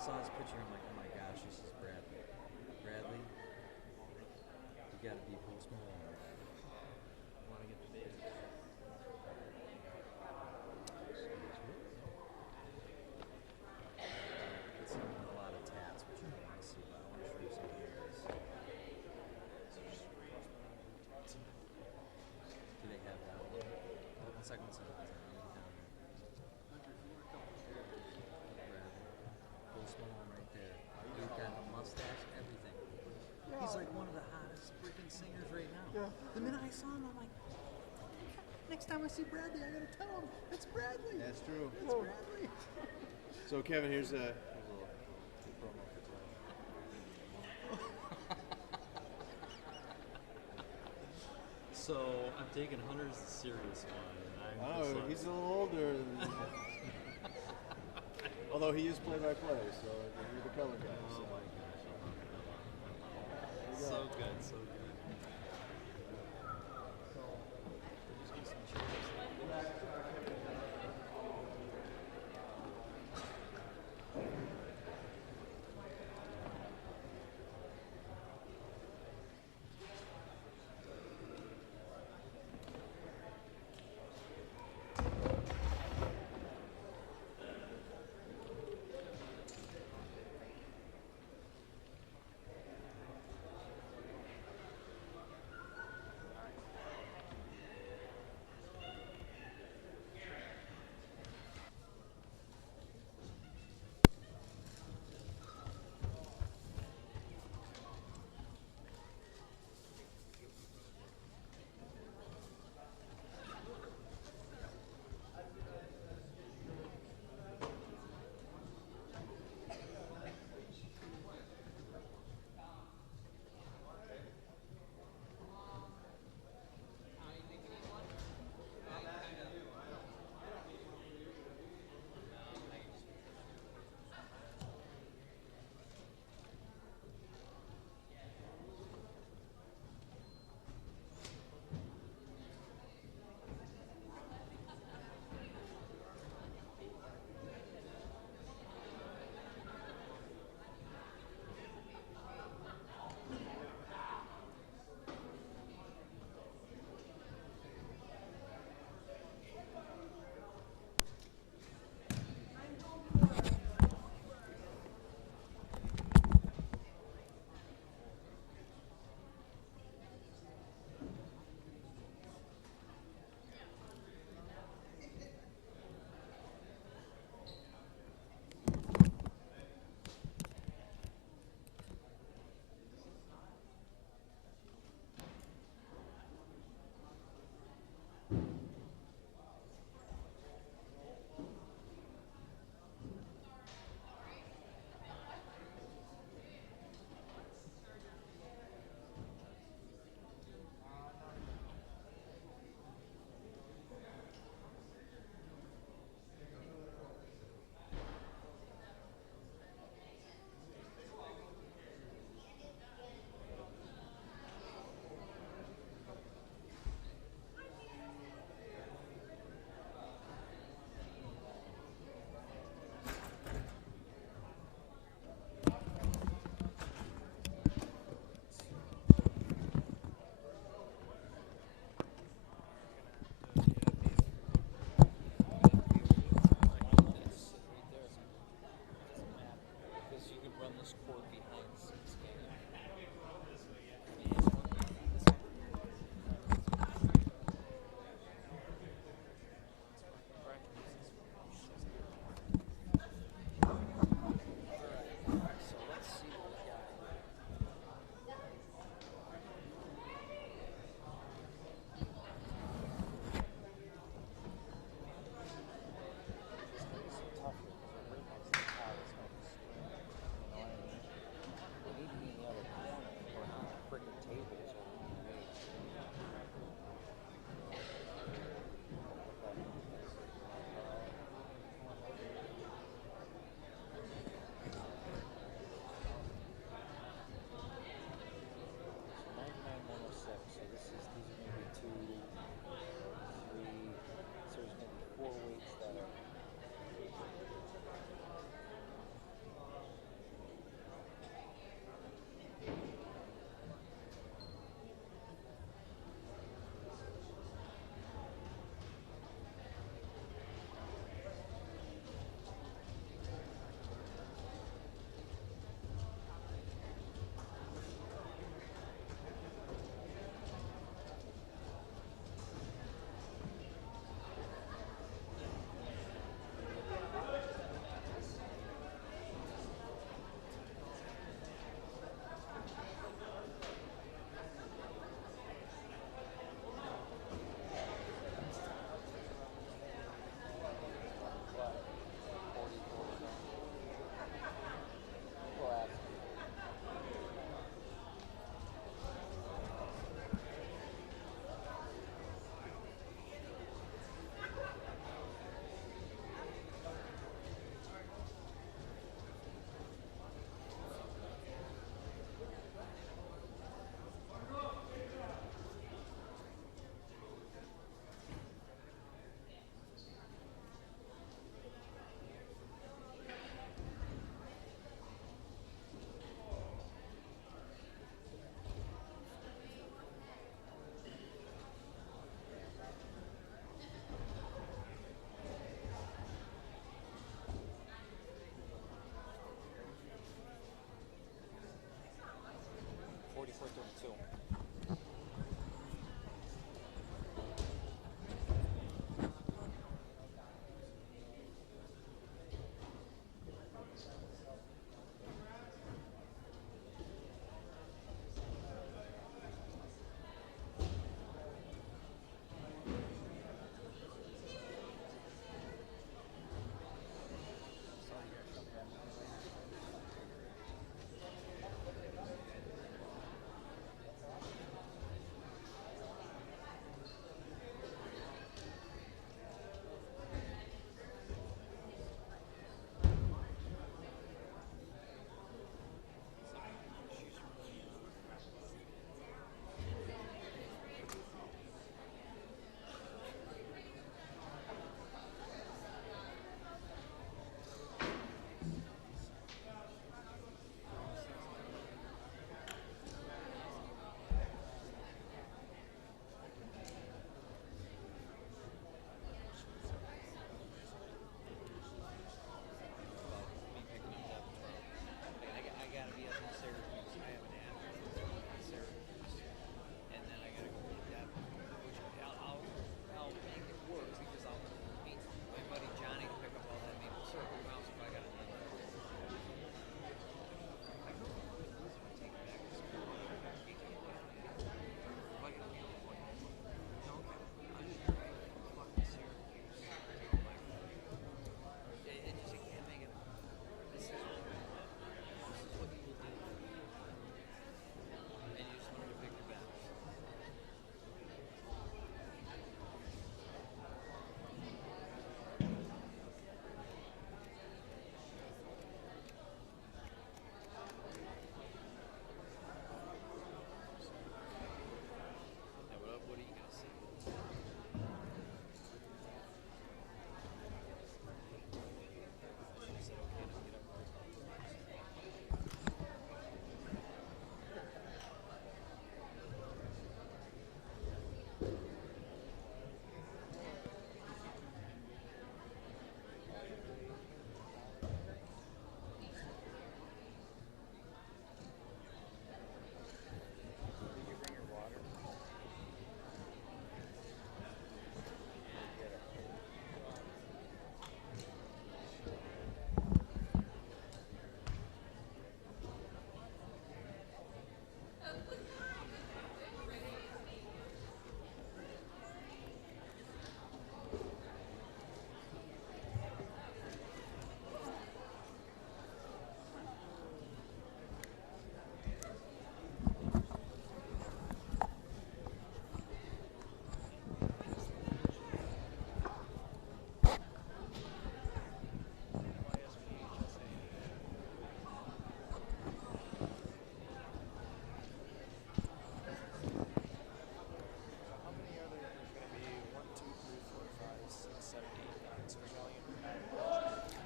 saw his picture, I'm like, oh my gosh, this is Bradley. Bradley, you gotta be Post Malone. Want to get the big. It's a lot of tats, which I don't want to see, but I want to show you some videos. Do they have that one? Oh, one second, one second. Down there. Post Malone right there. Dude got the mustache, everything. He's like one of the hottest freaking singers right now. Yeah. The minute I saw him, I'm like, next time I see Bradley, I gotta tell him it's Bradley. That's true. It's Bradley. So Kevin, here's a little promo for tonight. So I'm taking Hunter's the serious one. And I'm just Oh, like, he's a little older. Although he is play-by-play, so you're the color guy. oh So. my gosh, I love it. There you go. So good, so good. Just get some chairs.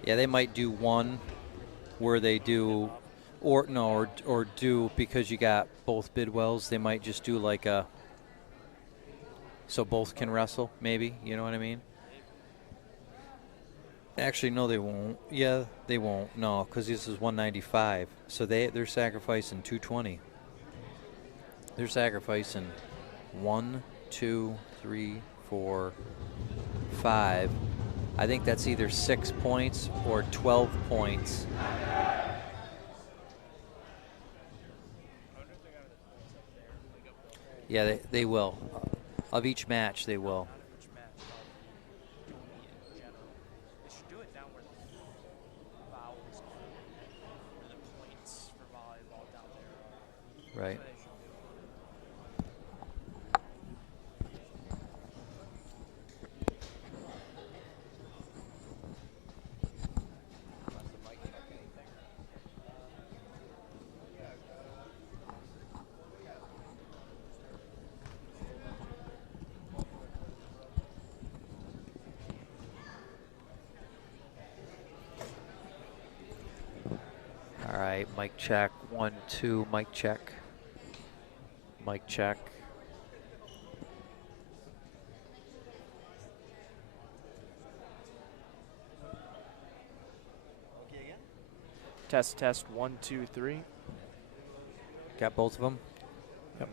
Yeah, they might do one where they do, or no, or do because you got both bidwells. They might just do like a, so both can wrestle. Maybe, you know what I mean? Actually, no, they won't. Yeah, they won't. No, because this is 195. So they're sacrificing 220. They're sacrificing 1, 2, 3, 4, 5. I think that's either 6 points or 12 points. Yeah, they will. Of each match, they will. Right. All right, mic check. 1, 2, mic check. Mic check. Test, test, 1, 2, 3. Got both of them? Yep.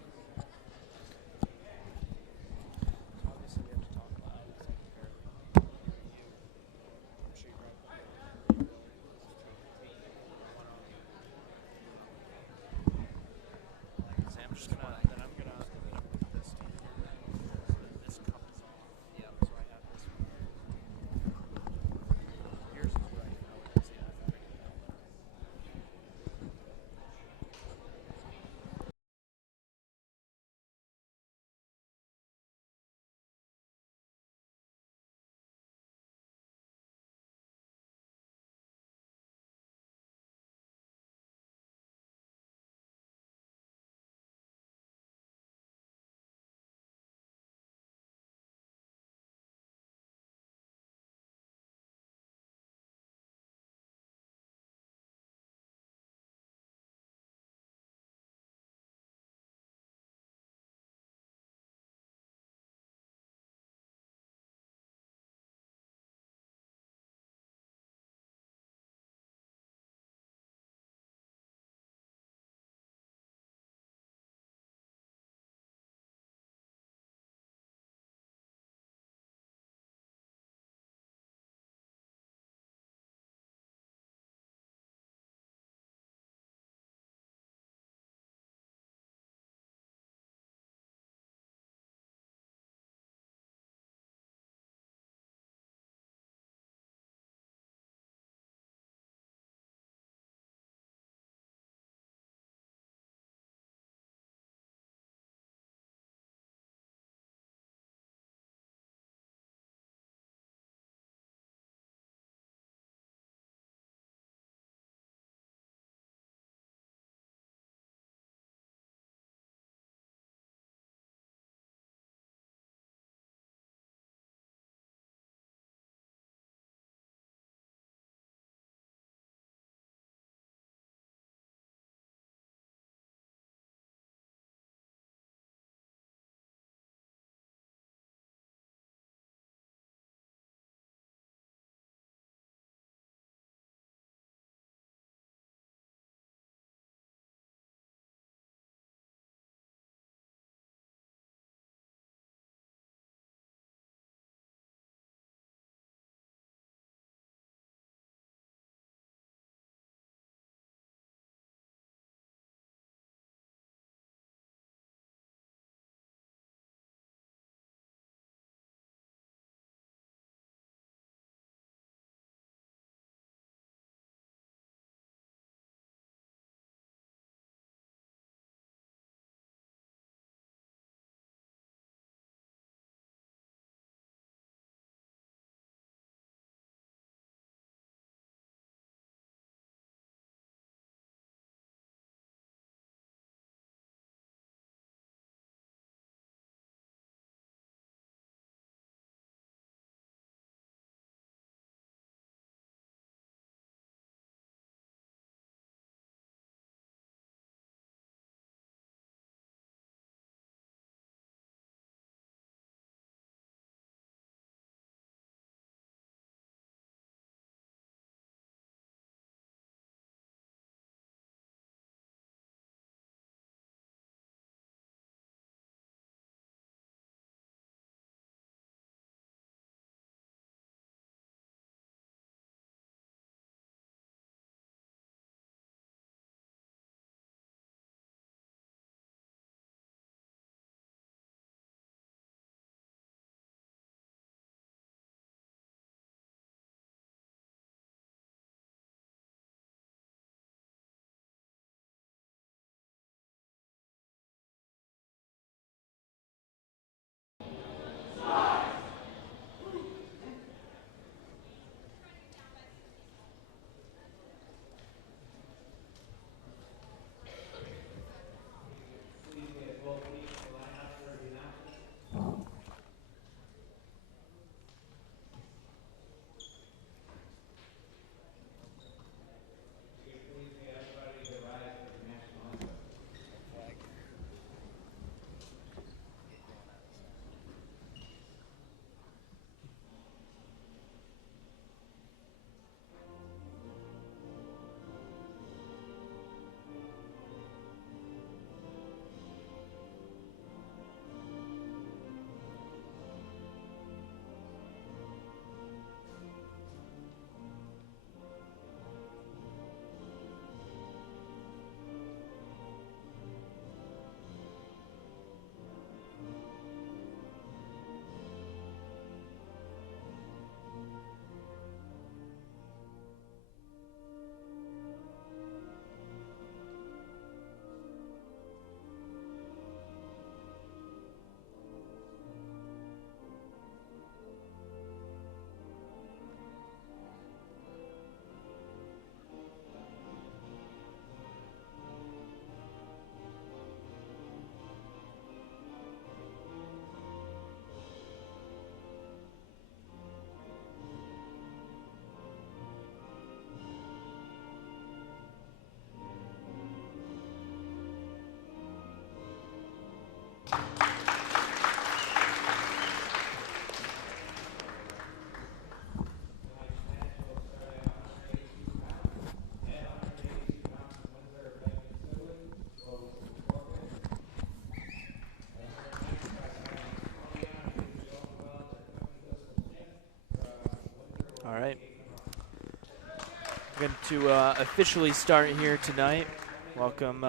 time to officially start here tonight. Welcome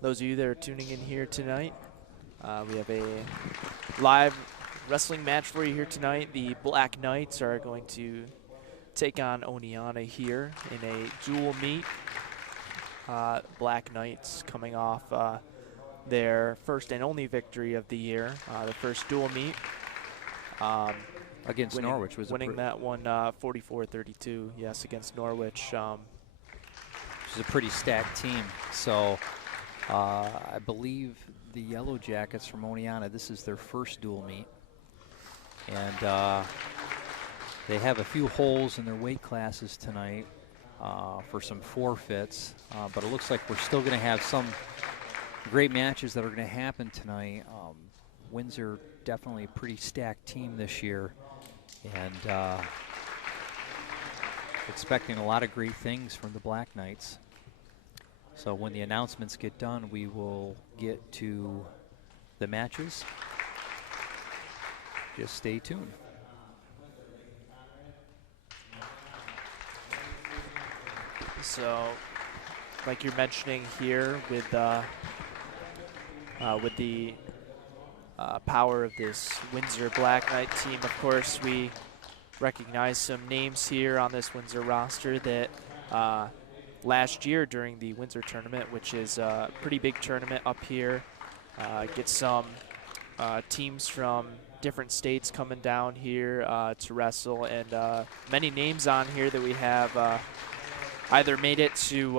those of you that are tuning in here tonight. We have a live wrestling match for you here tonight. The Black Knights are going to take on Oneonta here in a dual meet. Black Knights coming off their first and only victory of the year, the first dual meet. Against Norwich was winning that one 44-32. Yes, against Norwich. Which is a pretty stacked team. So I believe the Yellow Jackets from Oneonta, this is their first dual meet. And they have a few holes in their weight classes tonight for some forfeits. But it looks like we're still going to have some great matches that are going to happen tonight. Windsor, definitely a pretty stacked team this year. And expecting a lot of great things from the Black Knights. So when the announcements get done, we will get to the matches. Just stay tuned. So, like you're mentioning here with the power of this Windsor Black Knight team, of course, we recognize some names here on this Windsor roster that last year during the Windsor tournament, which is a pretty big tournament up here, get some teams from different states coming down here to wrestle, and many names on here that we have either made it to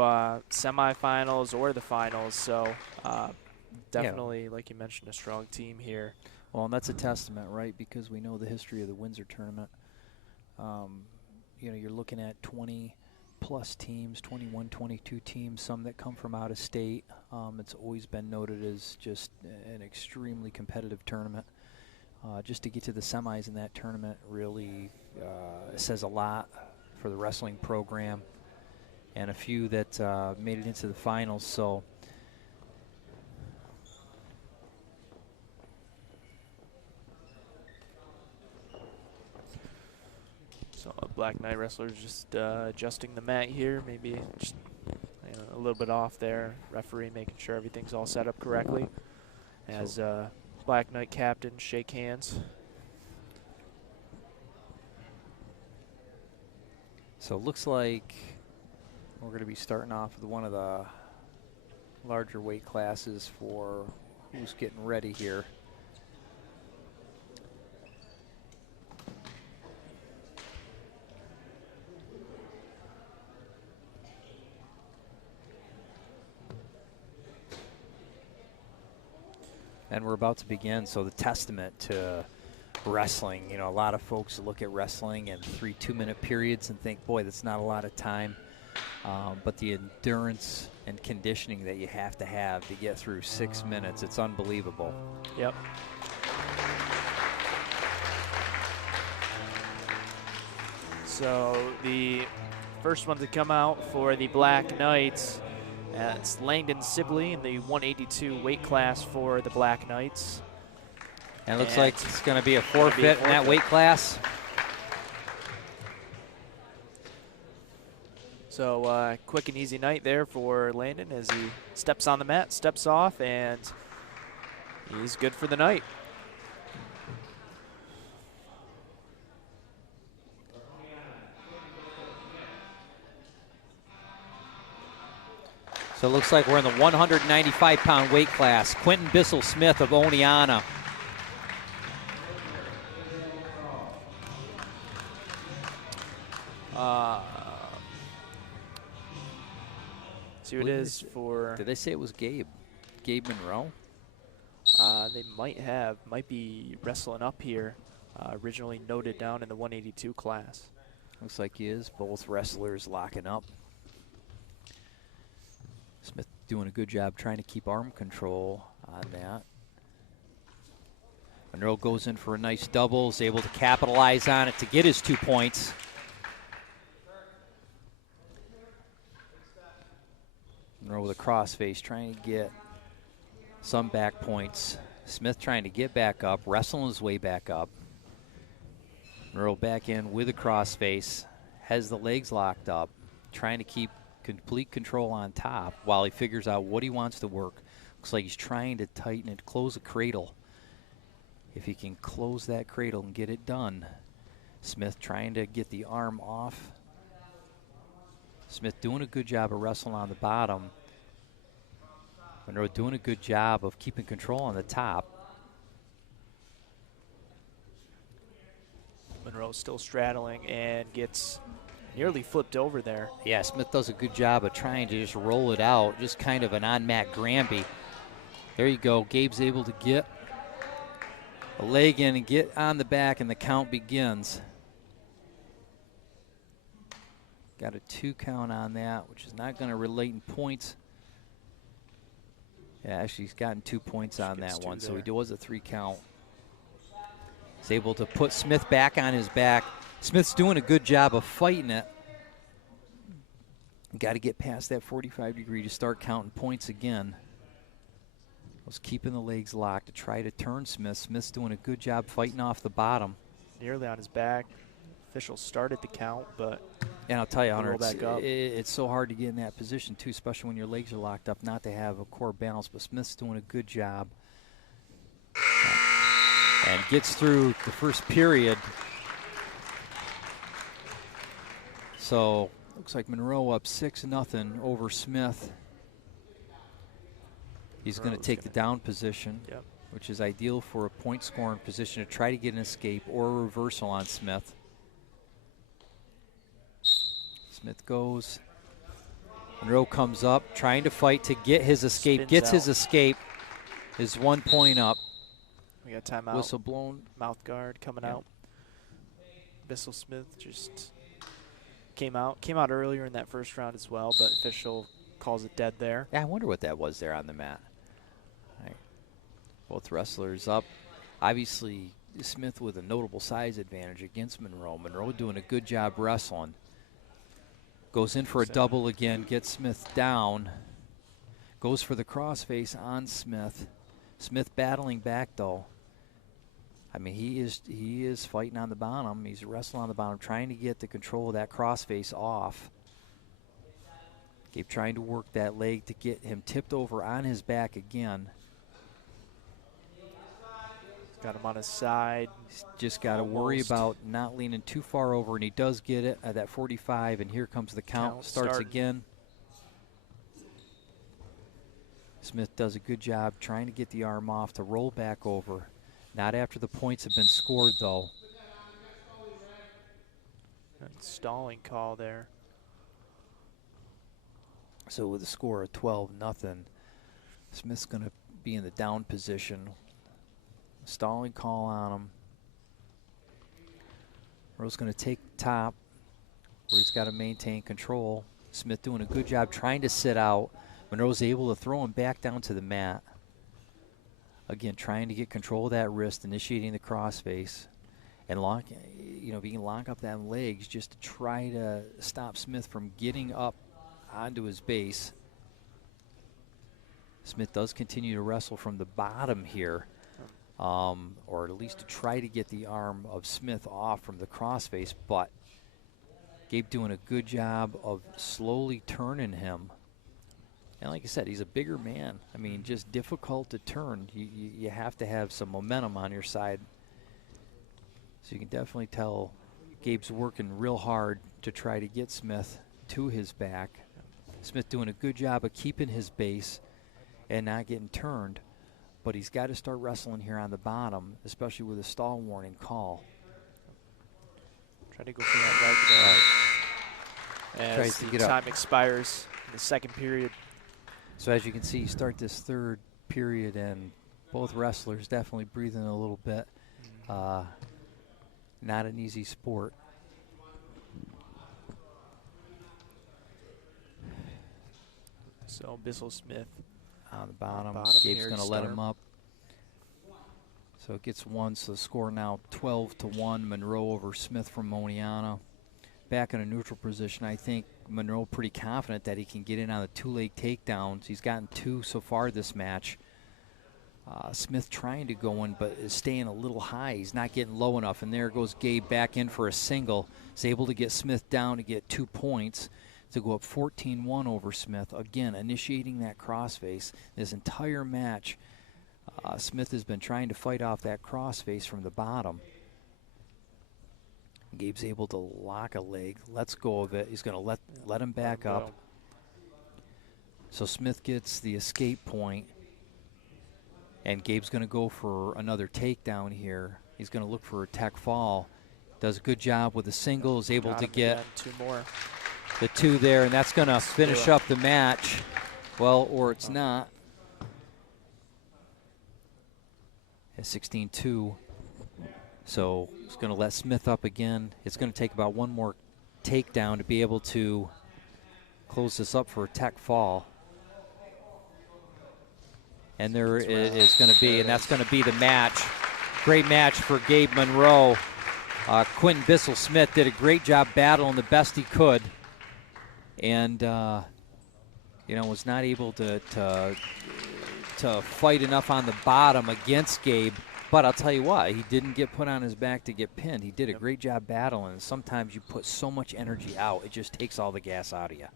semifinals or the finals. So definitely, like you mentioned, a strong team here. Well, and that's a testament, right? Because we know the history of the Windsor tournament. You know, you're looking at 20-plus teams, 21, 22 teams, some that come from out of state. It's always been noted as just an extremely competitive tournament. Just to get to the semis in that tournament really says a lot for the wrestling program, and a few that made it into the finals. So a Black Knight wrestler just adjusting the mat here, maybe just a little bit off there. Referee making sure everything's all set up correctly. As Black Knight captain shake hands. So it looks like we're going to be starting off with one of the larger weight classes for who's getting ready here. And we're about to begin, so the testament to wrestling. You know, a lot of folks look at wrestling in 3 2-minute periods and think, boy, that's not a lot of time. But the endurance and conditioning that you have to get through 6 minutes, it's unbelievable. Yep. So the first one to come out for the Black Knights, it's Langdon Sibley in the 182 weight class for the Black Knights. And it looks like it's going to be a forfeit in that weight class. So quick and easy night there for Landon as he steps on the mat, steps off, and he's good for the night. So it looks like we're in the 195-pound weight class. Quentin Bissell-Smith of Oneonta. See what it is for. Did they say it was Gabe? Gabe Monroe? They might be wrestling up here. Originally noted down in the 182 class. Looks like he is. Both wrestlers locking up. Smith doing a good job trying to keep arm control on that. Monroe goes in for a nice double, is able to capitalize on it to get his 2 points. Monroe with a crossface trying to get some back points. Smith trying to get back up, wrestling his way back up. Monroe back in with a crossface, has the legs locked up, trying to keep complete control on top while he figures out what he wants to work. Looks like he's trying to tighten it, close the cradle. If he can close that cradle and get it done. Smith trying to get the arm off. Smith doing a good job of wrestling on the bottom. Monroe doing a good job of keeping control on the top. Monroe still straddling and gets nearly flipped over there. Yeah, Smith does a good job of trying to just roll it out, just kind of an on-mat Granby. There you go. Gabe's able to get a leg in and get on the back, and the count begins. Got a 2 count on that, which is not going to relate in points. Yeah, actually, he's gotten 2 points on that one, so it was a 3 count. He's able to put Smith back on his back. Smith's doing a good job of fighting it. Got to get past that 45 degree to start counting points again. Was keeping the legs locked to try to turn Smith. Smith's doing a good job fighting off the bottom. Nearly on his back. Official started the count, but and I'll tell you, Hunter, back it's so hard to get in that position too, especially when your legs are locked up, not to have a core balance. But Smith's doing a good job and gets through the first period. So looks like Monroe up 6-0 over Smith. He's going to take the down position, which is ideal for a point scoring position to try to get an escape or a reversal on Smith. Smith goes. Monroe comes up, trying to fight to get his escape. Gets his escape. Is 1 point up. We got timeout. Whistle blown. Mouth guard coming out. Bissell Smith just came out earlier in that first round as well, but official calls it dead there. Yeah, I wonder what that was there on the mat. Right. Both wrestlers up. Obviously, Smith with a notable size advantage against Monroe. Monroe doing a good job wrestling. Goes in for a double again, gets Smith down. Goes for the crossface on Smith. Smith battling back though. I mean, he is fighting on the bottom. He's wrestling on the bottom, trying to get the control of that crossface off. Gabe trying to work that leg to get him tipped over on his back again. Got him on his side. He's just got to worry about not leaning too far over, and he does get it at that 45, and here comes the count. Starts again. Smith does a good job trying to get the arm off to roll back over. Not after the points have been scored, though. Stalling call there. So with a score of 12-0, Smith's going to be in the down position. Stalling call on him. Monroe's going to take the top where he's got to maintain control. Smith doing a good job trying to sit out. Monroe's able to throw him back down to the mat. Again, trying to get control of that wrist, initiating the crossface, and being lock up that legs just to try to stop Smith from getting up onto his base. Smith does continue to wrestle from the bottom here, or at least to try to get the arm of Smith off from the crossface, but Gabe doing a good job of slowly turning him. And like I said, he's a bigger man. I mean, just difficult to turn. You have to have some momentum on your side. So you can definitely tell Gabe's working real hard to try to get Smith to his back. Smith doing a good job of keeping his base and not getting turned. But he's got to start wrestling here on the bottom, especially with a stall warning call. Try to go for that leg there. As the time expires in the second period. So as you can see, you start this third period, and both wrestlers definitely breathing a little bit. Not an easy sport. So Bissell Smith on the bottom. Gabe's going to let him up. So it gets one. So the score now 12-1. Monroe over Smith from Oneonta. Back in a neutral position, I think Monroe pretty confident that he can get in on the two-leg takedowns. He's gotten 2 so far this match. Smith trying to go in, but is staying a little high. He's not getting low enough, and there goes Gabe back in for a single. He's able to get Smith down to get 2 points. to go up 14-1 over Smith. Again, initiating that crossface. This entire match, Smith has been trying to fight off that crossface from the bottom. Gabe's able to lock a leg, lets go of it. He's going to let him back up. So Smith gets the escape point, and Gabe's going to go for another takedown here. He's going to look for a tech fall. Does a good job with the single, is able to get again, 2 more. The 2 there, and that's going to finish up the match. Well, or it's not. At 16-2. So it's going to let Smith up again. It's going to take about 1 more takedown to be able to close this up for a tech fall. And there is going to be, and that's going to be the match. Great match for Gabe Monroe. Quentin Bissell-Smith did a great job battling the best he could. And, you know, was not able to fight enough on the bottom against Gabe. But I'll tell you what, he didn't get put on his back to get pinned. He did a great job battling. Sometimes you put so much energy out, it just takes all the gas out of you.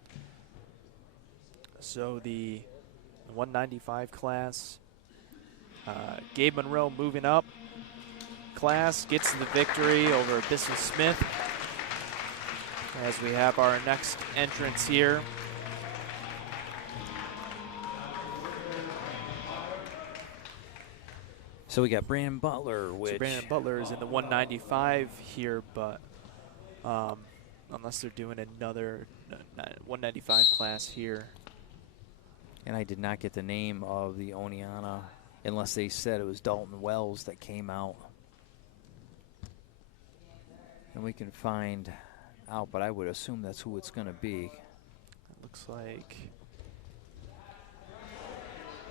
So the 195 class, Gabe Monroe moving up class, gets the victory over Bissell-Smith. As we have our next entrance here. So we got Brandon Butler, which... So Brandon Butler is in the 195 here, but unless they're doing another 195 class here. And I did not get the name of the Oneonta unless they said it was Dalton Wells that came out. And we can find out, but I would assume that's who it's going to be. It looks like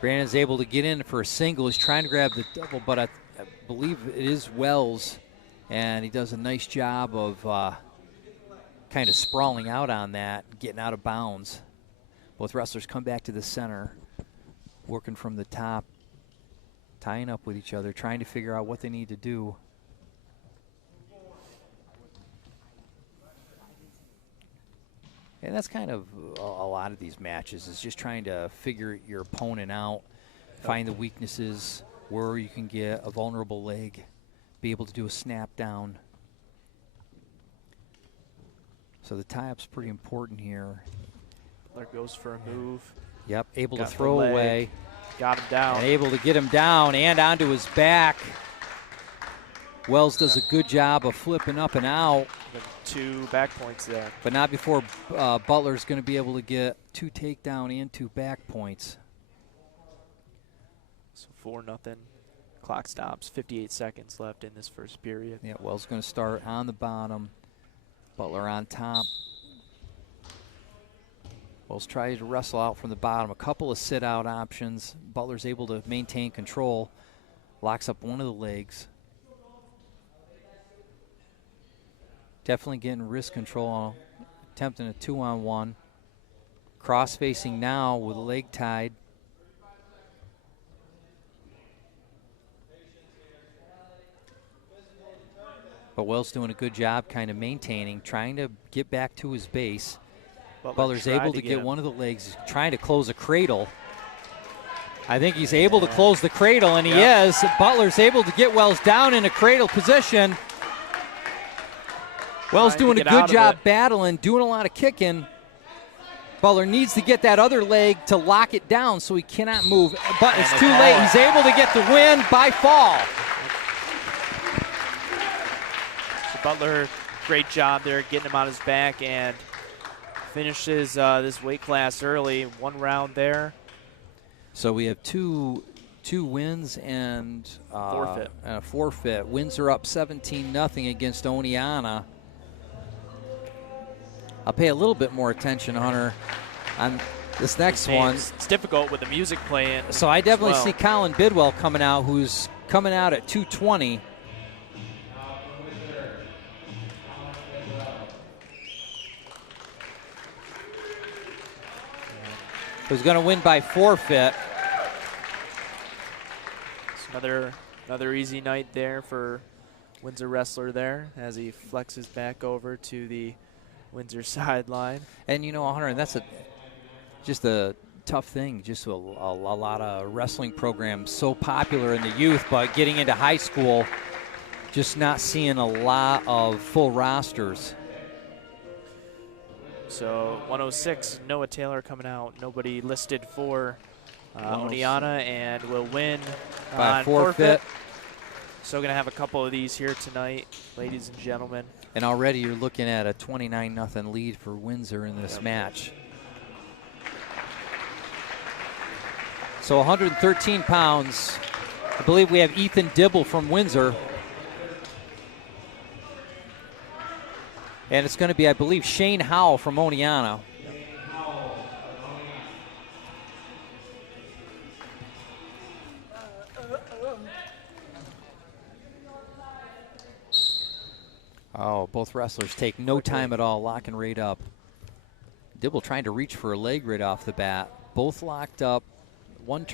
Brandon's able to get in for a single. He's trying to grab the double, but I believe it is Wells, and he does a nice job of kind of sprawling out on that, getting out of bounds. Both wrestlers come back to the center, working from the top, tying up with each other, trying to figure out what they need to do. And that's kind of a lot of these matches, is just trying to figure your opponent out, find the weaknesses, where you can get a vulnerable leg, be able to do a snap down. So the tie-up's pretty important here. Butler goes for a move. Yep, able Got to throw away. Got him down. And able to get him down and onto his back. Wells does a good job of flipping up and out. 2 back points there. But not before Butler's going to be able to get 2 takedown and 2 back points. So 4-0. Clock stops. 58 seconds left in this first period. Yeah, Wells going to start on the bottom. Butler on top. Wells tries to wrestle out from the bottom. A couple of sit-out options. Butler's able to maintain control. Locks up one of the legs. Definitely getting wrist control, attempting a 2-on-1. Cross-facing now with a leg tied. But Wells doing a good job kind of maintaining, trying to get back to his base. Butler's able to get one of the legs, trying to close a cradle. I think he's able to close the cradle, and he is. Butler's able to get Wells down in a cradle position. Wells doing a good job battling, doing a lot of kicking. Butler needs to get that other leg to lock it down so he cannot move. But it's too late. He's able to get the win by fall. So Butler, great job there getting him on his back and finishes this weight class early. 1 round there. So we have two wins and a forfeit. Windsor up 17-0 against Oneonta. I'll pay a little bit more attention, Hunter, on this next one. It's difficult with the music playing. So I definitely see Colin Bidwell coming out, who's coming out at 220. Who's going to win by forfeit. It's another easy night there for Windsor wrestler there as he flexes back over to the Windsor sideline. And, you know, Hunter, and that's just a tough thing. Just a lot of wrestling programs so popular in the youth, but getting into high school, just not seeing a lot of full rosters. So 106, Noah Taylor coming out. Nobody listed for Oneonta, and will win by on forfeit. So going to have a couple of these here tonight, ladies and gentlemen. And already you're looking at a 29-0 lead for Windsor in this match. So 113 pounds. I believe we have Ethan Dibble from Windsor. And it's going to be, I believe, Shane Howell from Oneonta. Oh, both wrestlers take no time at all, locking right up. Dibble trying to reach for a leg right off the bat. Both locked up. Dibble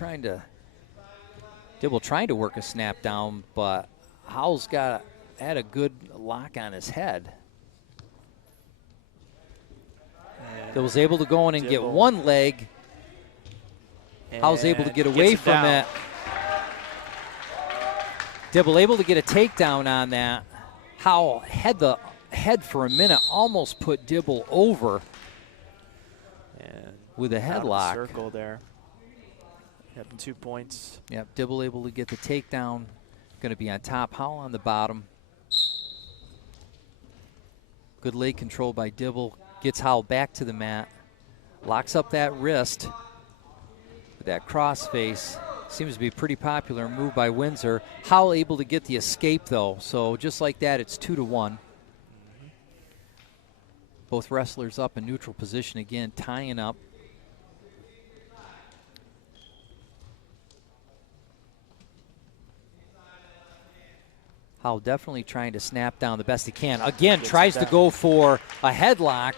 trying to work a snap down, but Howell's had a good lock on his head. Dibble's able to go in and get one leg. Howell's able to get away from it. Dibble able to get a takedown on that. Howell had the head for a minute, almost put Dibble over and with a headlock. Circle there. Yep, 2 points. Yep, Dibble able to get the takedown. Going to be on top. Howell on the bottom. Good leg control by Dibble. Gets Howell back to the mat. Locks up that wrist with that crossface. Seems to be a pretty popular move by Windsor. Howell able to get the escape, though. So just like that, it's 2-1. Both wrestlers up in neutral position again, tying up. Howell definitely trying to snap down the best he can. Again, tries to go for a headlock.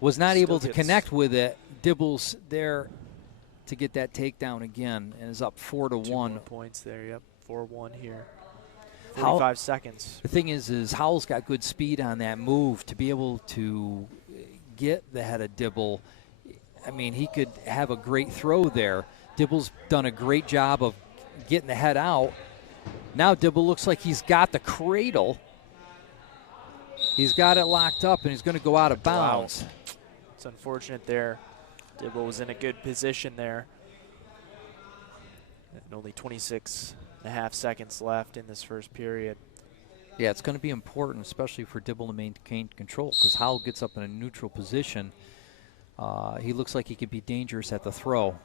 Was not able to connect with it. Dibble's there to get that takedown again, and is up 4-1. 2 more points there, yep. 4-1 here. 45 seconds. The thing is Howell's got good speed on that move to be able to get the head of Dibble. I mean, he could have a great throw there. Dibble's done a great job of getting the head out. Now Dibble looks like he's got the cradle. He's got it locked up, and he's going to go out of bounds. Wow. It's unfortunate there. Dibble was in a good position there. And only 26.5 seconds left in this first period. Yeah, it's going to be important, especially for Dibble to maintain control, because Howell gets up in a neutral position. He looks like he could be dangerous at the throw.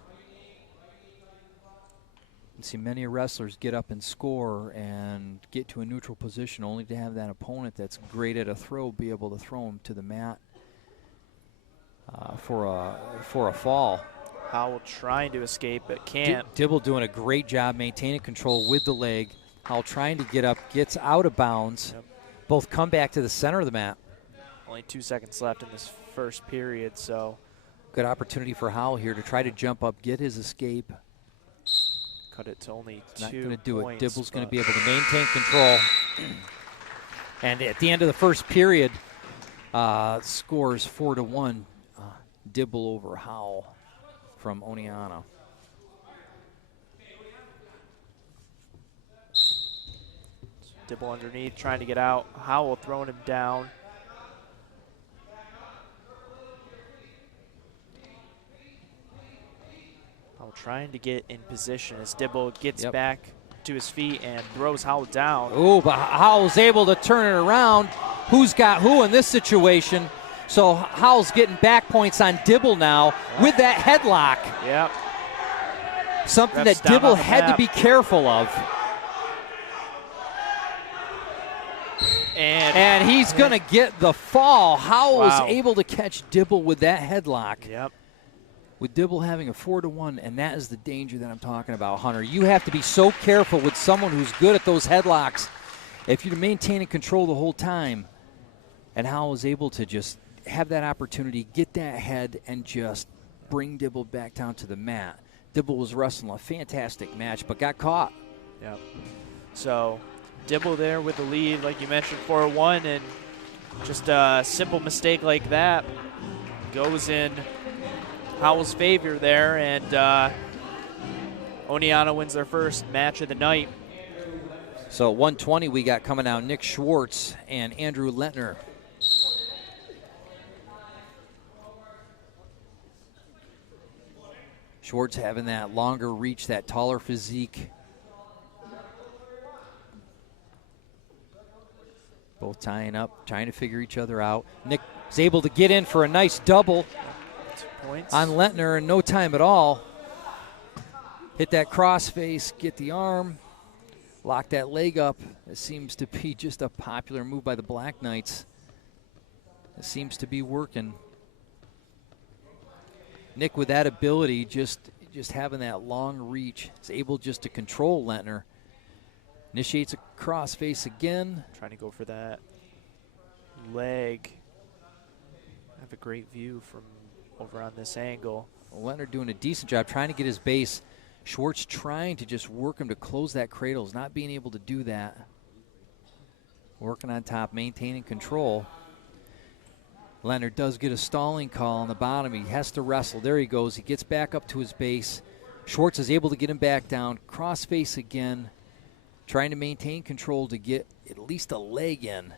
You see many wrestlers get up and score and get to a neutral position only to have that opponent that's great at a throw be able to throw him to the mat for a fall. Howell trying to escape, but can't. Dibble doing a great job maintaining control with the leg. Howell trying to get up, gets out of bounds. Yep. Both come back to the center of the mat. Only 2 seconds left in this first period, so. Good opportunity for Howell here to try to jump up, get his escape. Cut it to only 2 Not going to do points, it. Dibble's going to be able to maintain control. And at the end of the first period, scores 4-1. Dibble over Howell from Oneonta. Dibble underneath, trying to get out. Howell throwing him down. Howell trying to get in position as Dibble gets back to his feet and throws Howell down. Oh, but Howell's able to turn it around. Who's got who in this situation? So Howell's getting back points on Dibble now with that headlock. Yep. Something Ref's that Dibble down on the had to map. be careful of. And he's going to get the fall. Howell was able to catch Dibble with that headlock. Yep. With Dibble having a 4-1, and that is the danger that I'm talking about, Hunter. You have to be so careful with someone who's good at those headlocks. If you're maintaining control the whole time, and Howell was able to just have that opportunity, get that head, and just bring Dibble back down to the mat. Dibble was wrestling a fantastic match, but got caught. Yep. So Dibble there with the lead, like you mentioned, 4-1, and just a simple mistake like that goes in Howell's favor there, and Oneonta wins their first match of the night. So 120 we got coming out, Nick Schwartz and Andrew Lentner. Schwartz having that longer reach, that taller physique. Both tying up, trying to figure each other out. Nick is able to get in for a nice double 2 points on Lentner in no time at all. Hit that cross face, get the arm, lock that leg up. It seems to be just a popular move by the Black Knights. It seems to be working. Nick, with that ability, just having that long reach, is able just to control Lentner. Initiates a cross face again. Trying to go for that leg. I have a great view from over on this angle. Well, Lentner doing a decent job trying to get his base. Schwartz trying to just work him to close that cradles, not being able to do that. Working on top, maintaining control. Lentner does get a stalling call on the bottom. He has to wrestle. There he goes. He gets back up to his base. Schwartz is able to get him back down. Cross face again. Trying to maintain control to get at least a leg in.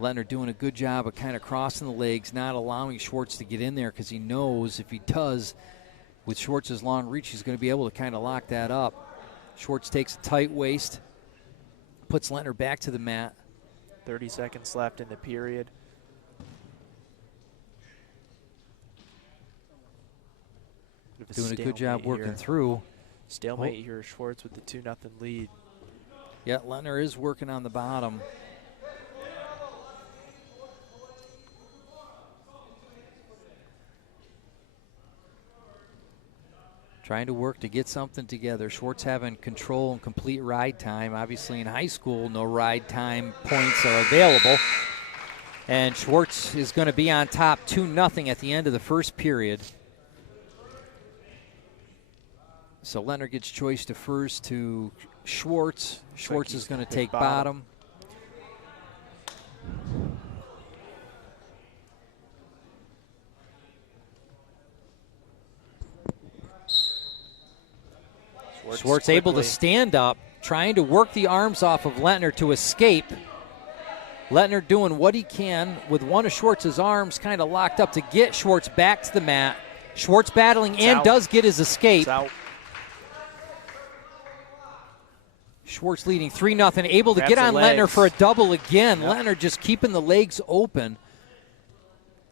Lentner doing a good job of kind of crossing the legs, not allowing Schwartz to get in there because he knows if he does, with Schwartz's long reach, he's going to be able to kind of lock that up. Schwartz takes a tight waist, puts Lentner back to the mat. 30 seconds left in the period. Doing a good job working through. Stalemate here, Schwartz with the 2-0 lead. Yeah, Lentner is working on the bottom. Trying to work to get something together. Schwartz having control and complete ride time. Obviously in high school, no ride time points are available. And Schwartz is going to be on top 2-0 at the end of the first period. So Lentner gets choice to first to Schwartz. Schwartz is going to take bottom. Schwartz able to stand up, trying to work the arms off of Lentner to escape. Lentner doing what he can with one of Schwartz's arms kind of locked up to get Schwartz back to the mat. Schwartz battling and does get his escape. Schwartz leading 3-0, able to get on Lentner for a double again. Yep. Lentner just keeping the legs open.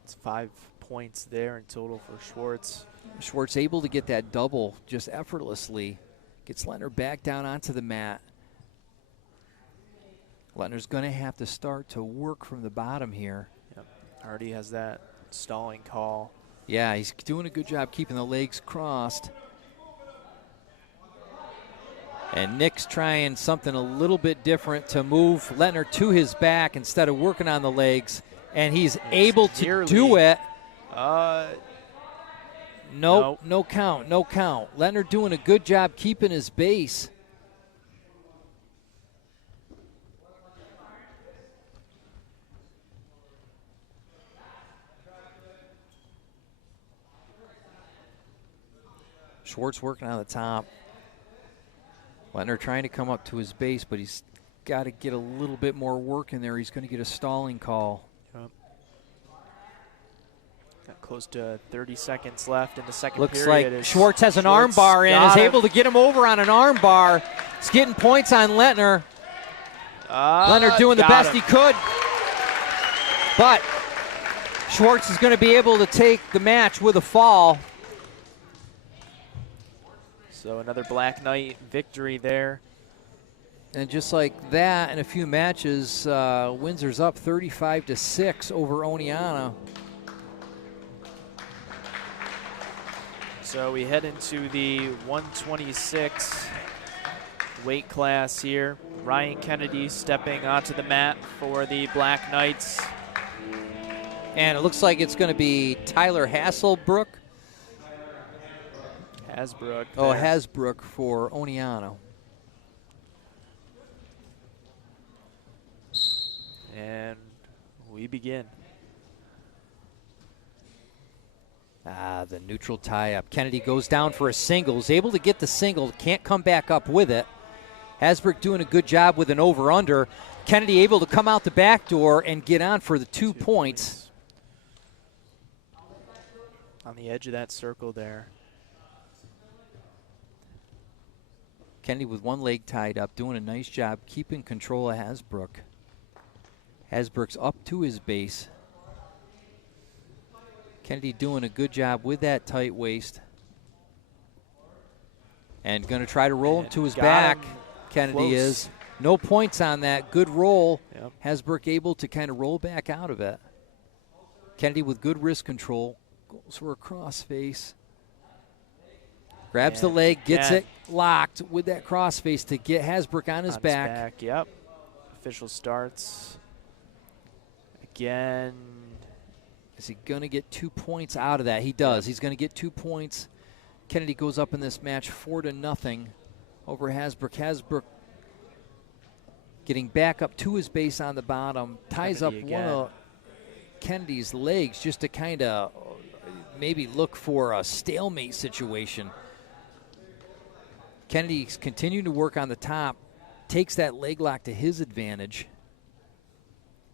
It's 5 points there in total for Schwartz. Schwartz able to get that double just effortlessly. Gets Lentner back down onto the mat. Lentner's going to have to start to work from the bottom here. Yep. Already has that stalling call. Yeah, he's doing a good job keeping the legs crossed. And Nick's trying something a little bit different to move Lentner to his back instead of working on the legs. And he's able to do it. Nope, no count, no count. Lentner doing a good job keeping his base. Schwartz working on the top. Lentner trying to come up to his base, but he's got to get a little bit more work in there. He's going to get a stalling call. Yep. Got close to 30 seconds left in the second period. Looks like Schwartz has an arm bar in, is able to get him over on an arm bar. He's getting points on Lentner. Lentner doing the best he could. But Schwartz is going to be able to take the match with a fall. So another Black Knight victory there. And just like that, in a few matches, Windsor's up 35-6 over Oneonta. So we head into the 126 weight class here. Ryan Kennedy stepping onto the mat for the Black Knights. And it looks like it's going to be Tyler Hasselbrook. Hasbrook. Oh, Hasbrook for Oneonta. And we begin. The neutral tie-up. Kennedy goes down for a single. Is able to get the single. Can't come back up with it. Hasbrook doing a good job with an over-under. Kennedy able to come out the back door and get on for the 2 points. On the edge of that circle there. Kennedy with one leg tied up, doing a nice job keeping control of Hasbrook. Hasbrook's up to his base. Kennedy doing a good job with that tight waist. And going to try to roll him to his back. Kennedy close. is. No points on that. Good roll. Yep. Hasbrook able to kind of roll back out of it. Kennedy with good wrist control. Goes for a crossface. Grabs the leg, gets it locked with that crossface to get Hasbrook on his back. Yep. Official starts. Again. Is he going to get 2 points out of that? He does. He's going to get 2 points. Kennedy goes up in this match 4-0 over Hasbrook. Hasbrook getting back up to his base on the bottom. Ties up one of Kennedy's legs just to kind of maybe look for a stalemate situation. Kennedy's continuing to work on the top. Takes that leg lock to his advantage.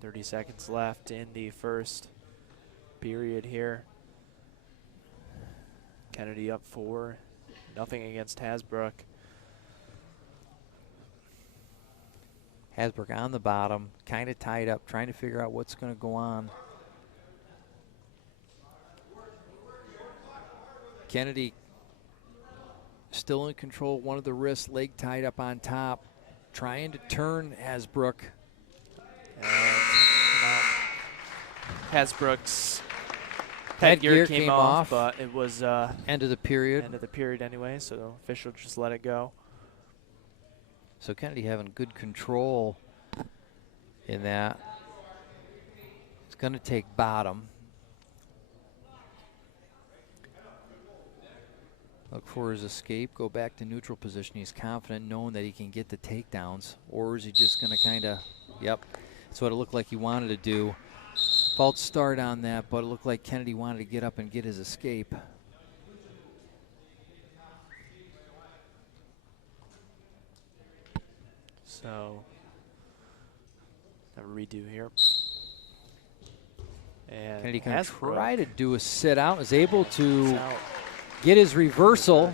30 seconds left in the first period here. Kennedy up 4-0 against Hasbrook. Hasbrook on the bottom, kind of tied up, trying to figure out what's going to go on. Kennedy still in control, one of the wrists, leg tied up on top, trying to turn Hasbrook. And Hasbrook's headgear came off, but it was end of the period. End of the period anyway, so the official just let it go. So Kennedy having good control in that. It's going to take bottom. Look for his escape, go back to neutral position. He's confident knowing that he can get the takedowns. Or is he just going to kind of, yep, that's what it looked like he wanted to do. False start on that, but it looked like Kennedy wanted to get up and get his escape. So, a redo here. And Kennedy can try to do a sit out, is able to get his reversal.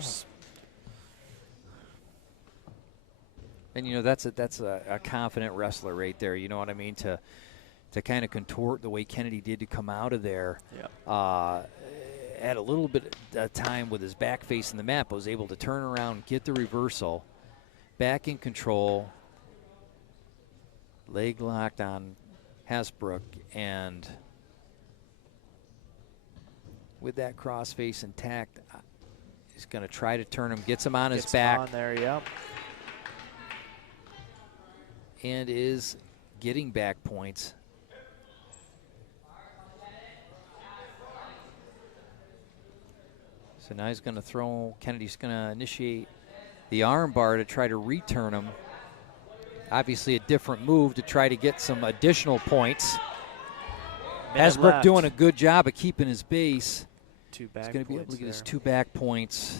And you know that's a confident wrestler right there. You know what I mean, to kind of contort the way Kennedy did to come out of there. Yep. Had a little bit of time with his back facing the mat, but was able to turn around, get the reversal, back in control, leg locked on Hasbrook, and with that cross face intact, he's going to try to turn him, gets him on his back. On there, yep. And is getting back points. So now he's going to throw, Kennedy's going to initiate the arm bar to try to return him. Obviously a different move to try to get some additional points. Hasbrook doing a good job of keeping his base. Two back He's going to be able to get there. his 2 back points.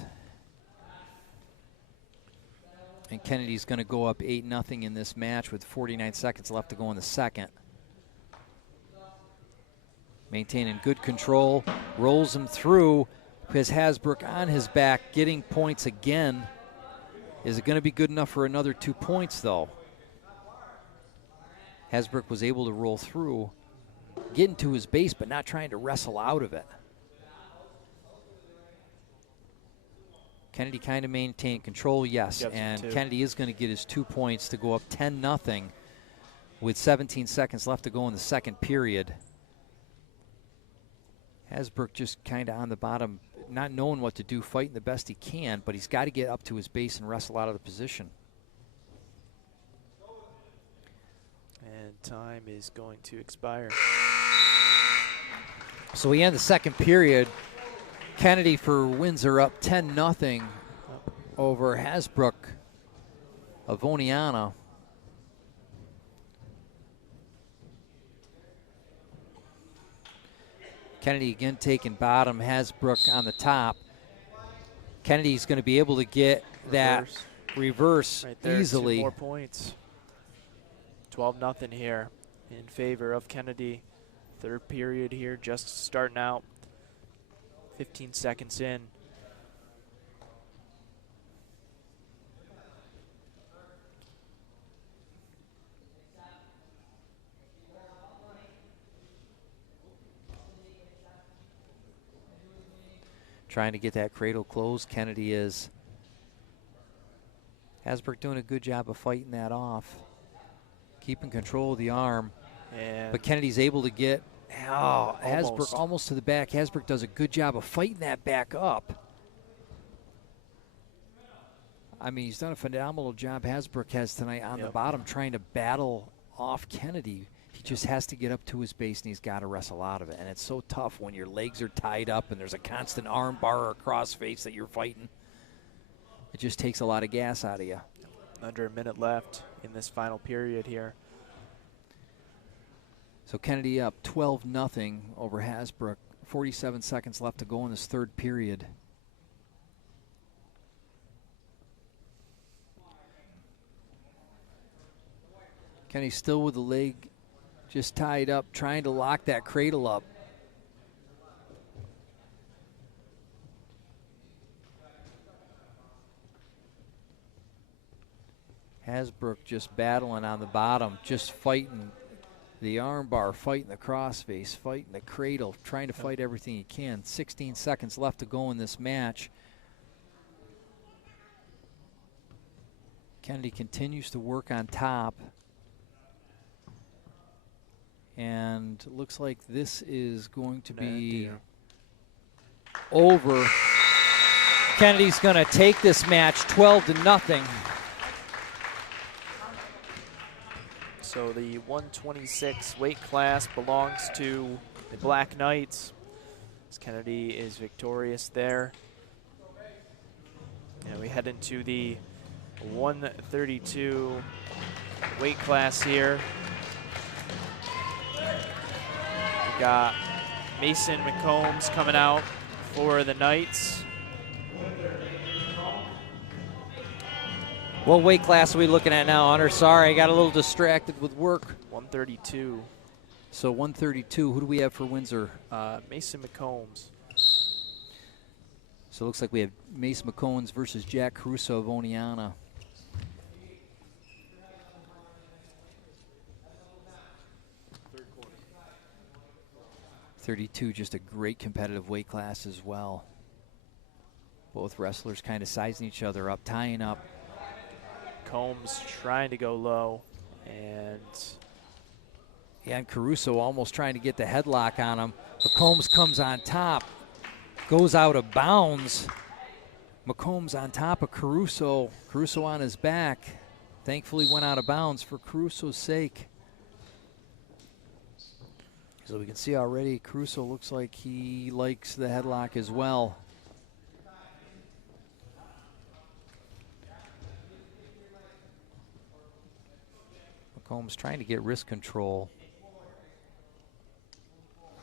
And Kennedy's going to go up 8-0 in this match with 49 seconds left to go in the second. Maintaining good control, rolls him through. Has Hasbrook on his back, getting points again. Is it going to be good enough for another 2 points, though? Hasbrook was able to roll through, get into his base, but not trying to wrestle out of it. Kennedy kind of maintained control, yes, and Kennedy is going to get his 2 points to go up 10-0 with 17 seconds left to go in the second period. Hasbrook just kind of on the bottom, not knowing what to do, fighting the best he can, but he's got to get up to his base and wrestle out of the position. And time is going to expire. So we end the second period. Kennedy for Windsor up 10-0 over Hasbrook of Oneonta. Kennedy again taking bottom, Hasbrook on the top. Kennedy's going to be able to get that reverse right there, easily. 2 more points. 12-0 here in favor of Kennedy. Third period here, just starting out. 15 seconds in. Trying to get that cradle closed. Kennedy is. Hasbrook doing a good job of fighting that off. Keeping control of the arm. And But Kennedy's able to get, Hasbrook almost to the back. Hasbrook does a good job of fighting that back up. I mean, he's done a phenomenal job, Hasbrook has tonight on the bottom, trying to battle off Kennedy. He just has to get up to his base, and he's got to wrestle out of it. And it's so tough when your legs are tied up and there's a constant arm bar or crossface that you're fighting. It just takes a lot of gas out of you. under a minute left in this final period here. So Kennedy up 12-0 over Hasbrook. 47 seconds left to go in this third period. Kenny still with the leg just tied up, trying to lock that cradle up. Hasbrook just battling on the bottom, just fighting the armbar, fighting the crossface, fighting the cradle, trying to fight everything he can. 16 seconds left to go in this match. Kennedy continues to work on top. And it looks like this is going to be over. Kennedy's going to take this match 12-0. So the 126 weight class belongs to the Black Knights, as Kennedy is victorious there. And we head into the 132 weight class here. We got Mason McCombs coming out for the Knights. What weight class are we looking at now, Hunter? Sorry, I got a little distracted with work. 132. So 132, who do we have for Windsor? Mason McCombs. So it looks like we have Mason McCombs versus Jack Caruso of Oneonta. Third quarter. 32, just a great competitive weight class as well. Both wrestlers kind of sizing each other up, tying up. Combs trying to go low, and Caruso almost trying to get the headlock on him. McCombs comes on top, goes out of bounds. McCombs on top of Caruso. Caruso on his back. Thankfully went out of bounds for Caruso's sake. So we can see already Caruso looks like he likes the headlock as well. Combs trying to get wrist control.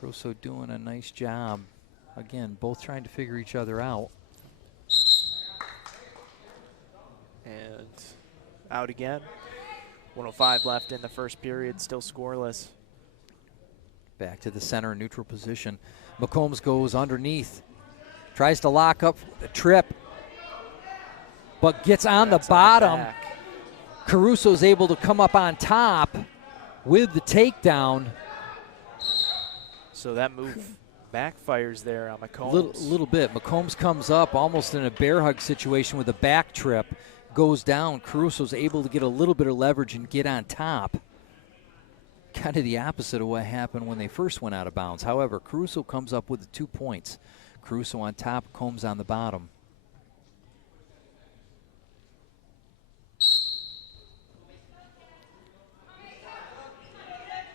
Caruso doing a nice job. Again, both trying to figure each other out. And out again. 105 left in the first period, still scoreless. Back to the center, neutral position. McCombs goes underneath. Tries to lock up the trip, but gets on the bottom. Caruso's able to come up on top with the takedown. So that move backfires there on McCombs. Little bit. McCombs comes up almost in a bear hug situation with a back trip, goes down. Caruso's able to get a little bit of leverage and get on top. Kind of the opposite of what happened when they first went out of bounds. However, Caruso comes up with the 2 points. Caruso on top, Combs on the bottom.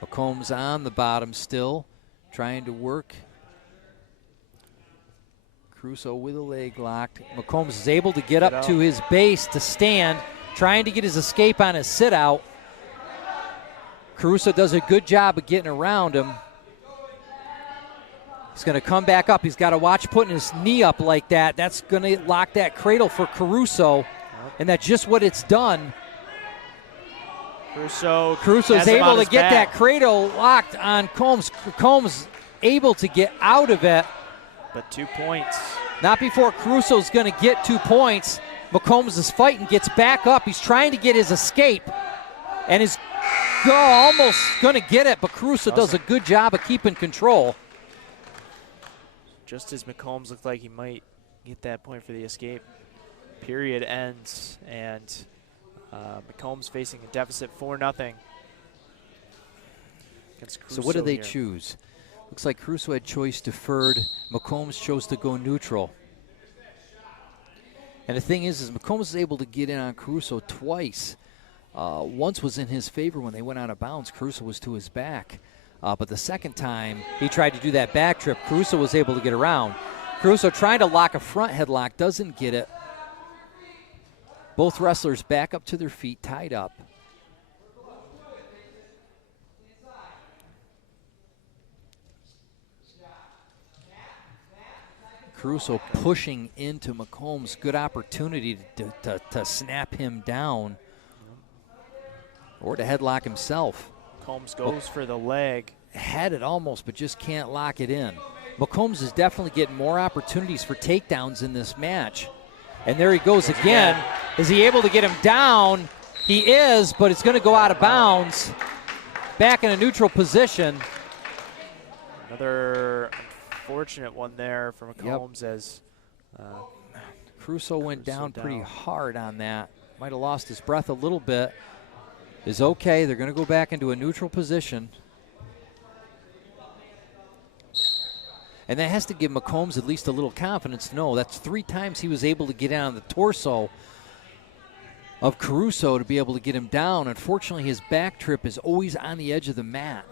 McCombs on the bottom still, trying to work. Caruso with a leg locked. McCombs is able to get up to his base to stand, trying to get his escape on his sit out. Caruso does a good job of getting around him. He's going to come back up. He's got to watch putting his knee up like that. That's going to lock that cradle for Caruso, and that's just what it's done. Caruso's able to get that cradle locked on Combs. Combs able to get out of it. But 2 points. Not before Caruso's going to get 2 points. McCombs is fighting, gets back up. He's trying to get his escape, and is almost going to get it, but Caruso does a good job of keeping control. Just as McCombs looked like he might get that point for the escape, period ends, and McCombs facing a deficit 4-0. So what do they choose? Looks like Caruso had choice deferred. McCombs chose to go neutral. And the thing is McCombs is able to get in on Caruso twice. Once was in his favor when they went out of bounds. Caruso was to his back. But the second time he tried to do that back trip, Caruso was able to get around. Caruso trying to lock a front headlock, doesn't get it. Both wrestlers back up to their feet, tied up. Caruso pushing into McCombs. Good opportunity to snap him down or to headlock himself. Combs goes for the leg. Had it almost, but just can't lock it in. McCombs is definitely getting more opportunities for takedowns in this match. And there he goes again. Is he able to get him down? He is, but it's going to go out of bounds. Back in a neutral position. Another unfortunate one there for McCombs as Caruso went down pretty hard on that. Might have lost his breath a little bit. Is okay. They're going to go back into a neutral position. And that has to give McCombs at least a little confidence to know that's 3 times he was able to get on the torso of Caruso to be able to get him down. Unfortunately, his back trip is always on the edge of the mat.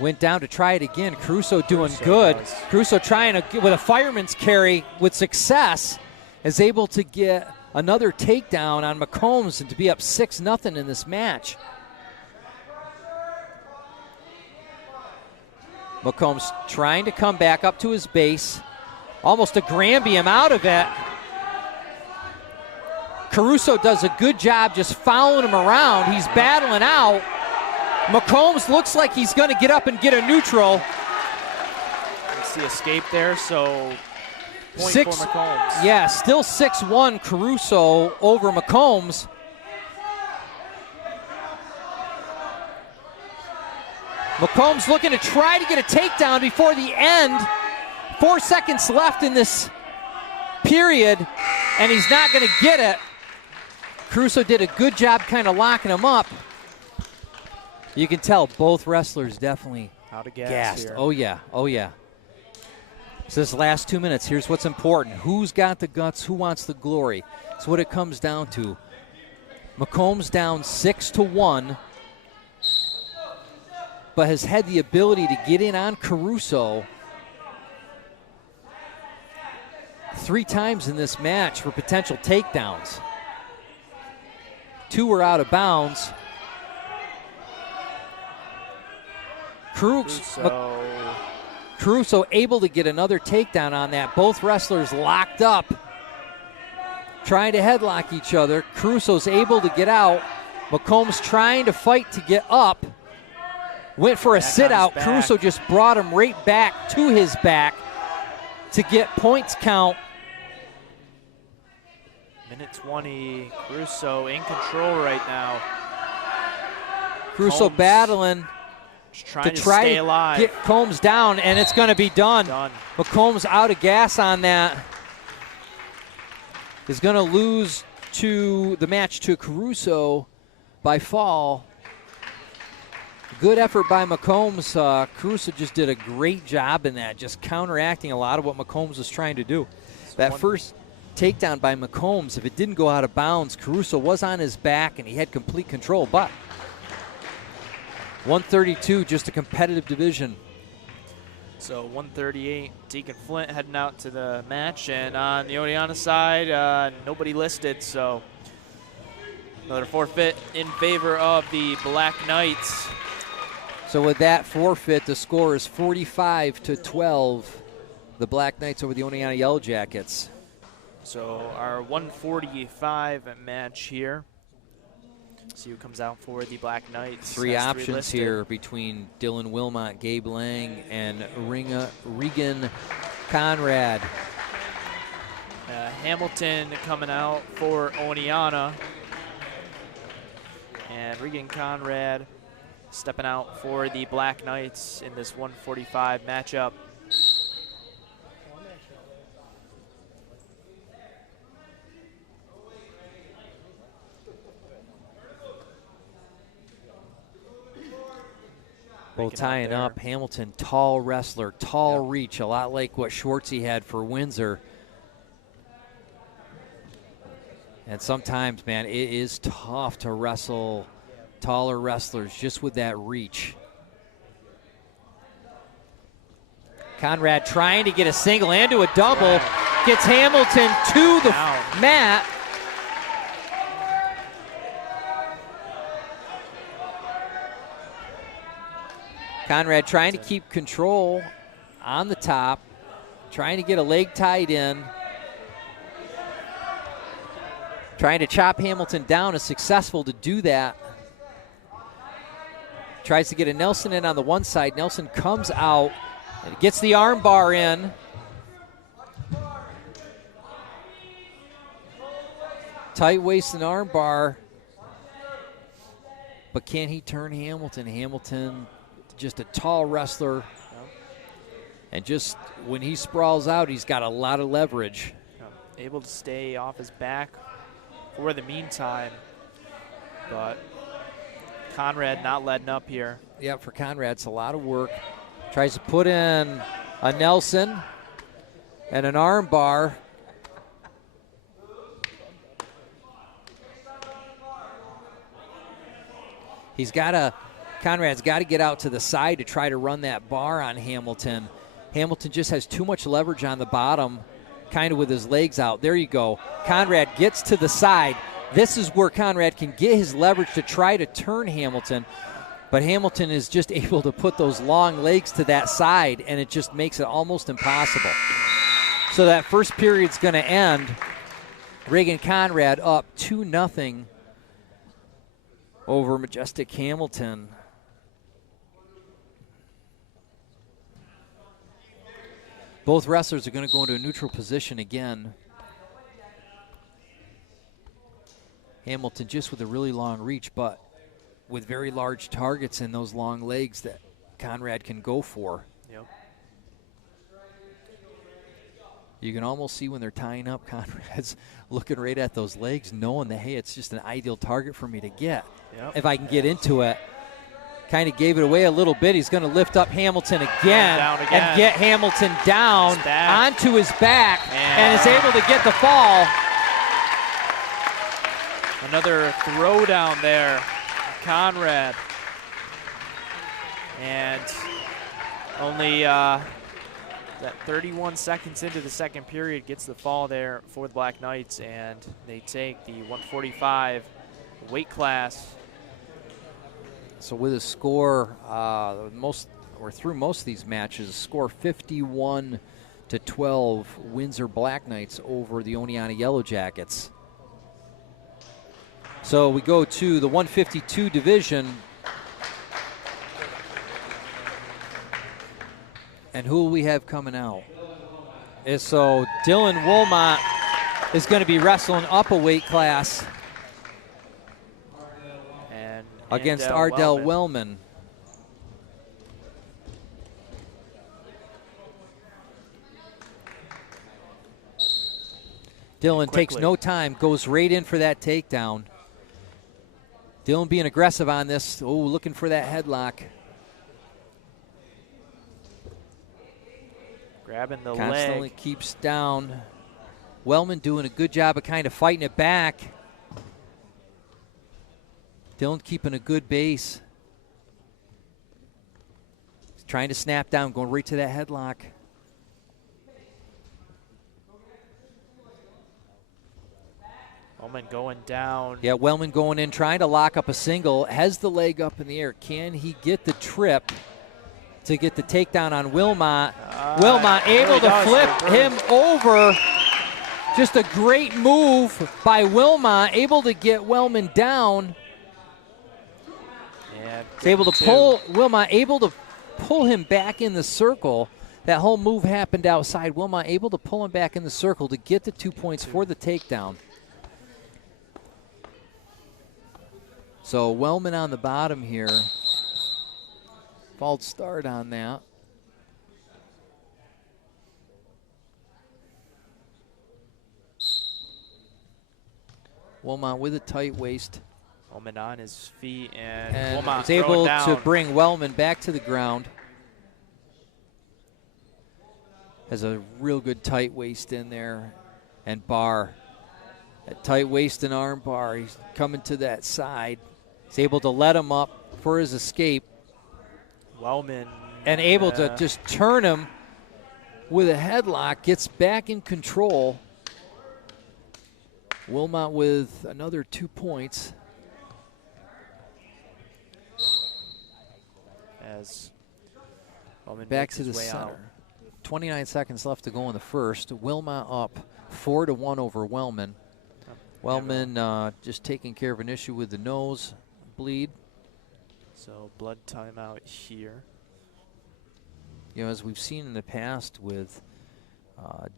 Went down to try it again. Caruso doing good. Caruso trying to, with a fireman's carry with success, is able to get another takedown on McCombs and to be up 6-0 in this match. McCombs trying to come back up to his base. Almost a Granby him out of it. Caruso does a good job just following him around. He's battling out. McCombs looks like he's going to get up and get a neutral. It's the escape there, so point for McCombs. Yeah, still 6-1 Caruso over McCombs. McCombs looking to try to get a takedown before the end. 4 seconds left in this period, and he's not going to get it. Caruso did a good job kind of locking him up. You can tell both wrestlers definitely out of gas gassed. here. Oh, yeah. Oh, yeah. So this last 2 minutes, here's what's important. Who's got the guts? Who wants the glory? That's what it comes down to. McCombs down 6-1, but has had the ability to get in on Caruso 3 times in this match for potential takedowns. 2 were out of bounds. Caruso able to get another takedown on that. Both wrestlers locked up, trying to headlock each other. Caruso's able to get out. McCombs trying to fight to get up. Went for a sit-out. Caruso just brought him right back to his back to get points count. Minute 20. Caruso in control right now. Caruso Combs battling to try stay alive. Get Combs down, and it's going to be done. McCombs out of gas on that. Is going to lose to the match to Caruso by fall. Good effort by McCombs. Caruso just did a great job in that, just counteracting a lot of what McCombs was trying to do. That first takedown by McCombs, if it didn't go out of bounds, Caruso was on his back and he had complete control, but 132, just a competitive division. So 138, Deacon Flint heading out to the match, and on the Oneonta side, nobody listed, so another forfeit in favor of the Black Knights. So with that forfeit, the score is 45-12. The Black Knights over the Oneonta Yellow Jackets. So our 145 match here. See who comes out for the Black Knights. Three Has options listed here between Dylan Wilmot, Gabe Lang, and Regan Conrad. Hamilton coming out for Oneonta. And Regan Conrad stepping out for the Black Knights in this 145 matchup. Both tying up. Hamilton, tall wrestler, tall reach, a lot like what Schwartzy had for Windsor. And sometimes, man, it is tough to wrestle taller wrestlers just with that reach. Conrad trying to get a single and to a double. Gets Hamilton to the mat. Conrad trying to keep control on the top, trying to get a leg tied in, trying to chop Hamilton down, is successful to do that. Tries to get a Nelson in on the one side. Nelson comes out and gets the arm bar in. Tight waist and arm bar. But can he turn Hamilton? Hamilton, just a tall wrestler. And just when he sprawls out, he's got a lot of leverage. Able to stay off his back for the meantime. But Conrad not letting up here. Yeah, for Conrad, it's a lot of work. Tries to put in a Nelson and an arm bar. Conrad's got to get out to the side to try to run that bar on Hamilton. Hamilton just has too much leverage on the bottom, kind of with his legs out. There you go. Conrad gets to the side. This is where Conrad can get his leverage to try to turn Hamilton. But Hamilton is just able to put those long legs to that side, and it just makes it almost impossible. So that first period's going to end. Regan Conrad up 2-0 over Majestic Hamilton. Both wrestlers are going to go into a neutral position again. Hamilton just with a really long reach, but with very large targets in those long legs that Conrad can go for. Yep. You can almost see when they're tying up, Conrad's looking right at those legs, knowing that, hey, it's just an ideal target for me to get. Yep. If I can get into it. Kind of gave it away a little bit. He's going to lift up Hamilton again and get Hamilton down onto his back and is able to get the fall. Another throwdown there, Conrad. And only that 31 seconds into the second period gets the fall there for the Black Knights, and they take the 145 weight class. So with a score, through most of these matches, score 51-12, Windsor Black Knights over the Oneonta Yellow Jackets. So we go to the 152 division. And who will we have coming out? So Dylan Wilmot is going to be wrestling up a weight class against Ardell Wellman. Dylan takes no time, goes right in for that takedown. Dylan being aggressive on this. Oh, looking for that headlock. Grabbing the Constantly leg. Keeps down. Wellman doing a good job of kind of fighting it back. Dylan keeping a good base. He's trying to snap down, going right to that headlock. Wellman going down. Yeah, Wellman going in, trying to lock up a single, has the leg up in the air. Can he get the trip to get the takedown on Wilmot? Wilmot able to flip him over. Just a great move by Wilmot, able to get Wellman down. Yeah, He's able to pull, Wilmot able to pull him back in the circle. That whole move happened outside. Wilmot able to pull him back in the circle to get the 2 points for the takedown. So Wellman on the bottom here. False start on that. Wilmot with a tight waist. Wellman on his feet, and Wilmot is able to bring Wellman back to the ground. Has a real good tight waist in there. And bar. That tight waist and arm bar. He's coming to that side. He's able to let him up for his escape. Wellman. And able to just turn him with a headlock. Gets back in control. Wilmot with another 2 points. As Wellman back makes to the his way center. out. 29 seconds left to go in the first. Wilmot up 4-1 over Wellman. Wellman just taking care of an issue with the nose bleed. So blood timeout here. You know, as we've seen in the past with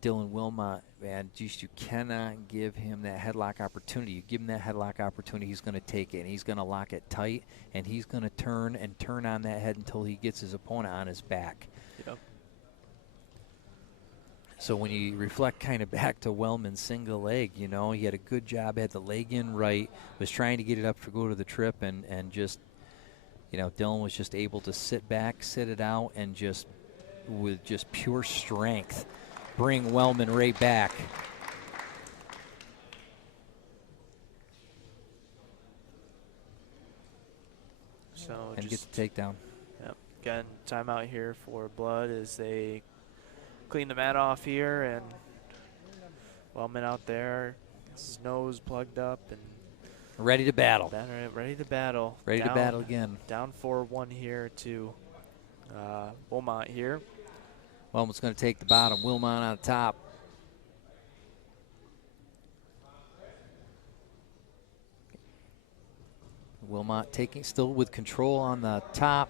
Dylan Wilmot, man, just you cannot give him that headlock opportunity. You give him that headlock opportunity, he's going to take it, and he's going to lock it tight, and he's going to turn on that head until he gets his opponent on his back. Yep. So when you reflect kind of back to Wellman's single leg, you know, he had a good job, had the leg in right, was trying to get it up to go to the trip, and just, you know, Dylan was just able to sit back, sit it out, and just with just pure strength bring Wellman right back. So and get the takedown. Yep. Again, timeout here for blood as they clean the mat off here, and Wellman out there, his nose plugged up and ready to battle. Ready to battle. Ready to battle again. Down 4-1 here to Wilmot here. Wellman's going to take the bottom. Wilmot on top. Wilmot taking, still with control on the top.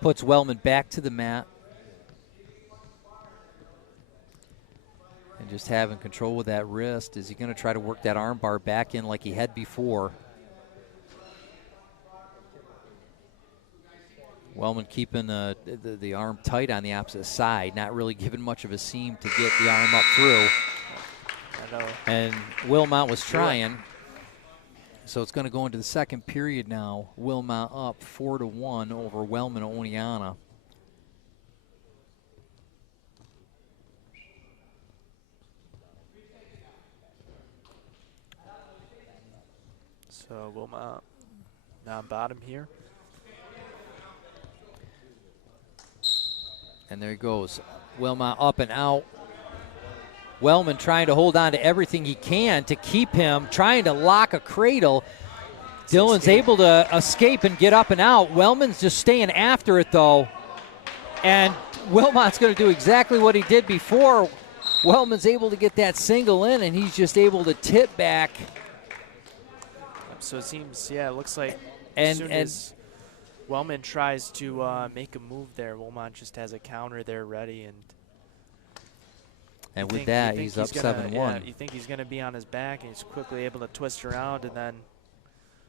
Puts Wellman back to the mat. And just having control with that wrist. Is he going to try to work that arm bar back in like he had before? Wellman keeping the arm tight on the opposite side, not really giving much of a seam to get the arm up through. I know. And Wilmot was trying. So it's going to go into the second period now. Wilmot up 4-1 over Wellman Oneonta. So Wilmot down bottom here. And there he goes. Wilmot up and out. Wellman trying to hold on to everything he can to keep him, trying to lock a cradle. Dylan's able to escape and get up and out. Wellman's just staying after it, though. And Wilmot's going to do exactly what he did before. Wellman's able to get that single in, and he's just able to tip back. So it seems, yeah, it looks like as soon as Wellman tries to make a move there, Wilmot just has a counter there ready. And with that, he's up 7-1. Yeah, you think he's going to be on his back, and he's quickly able to twist around, and then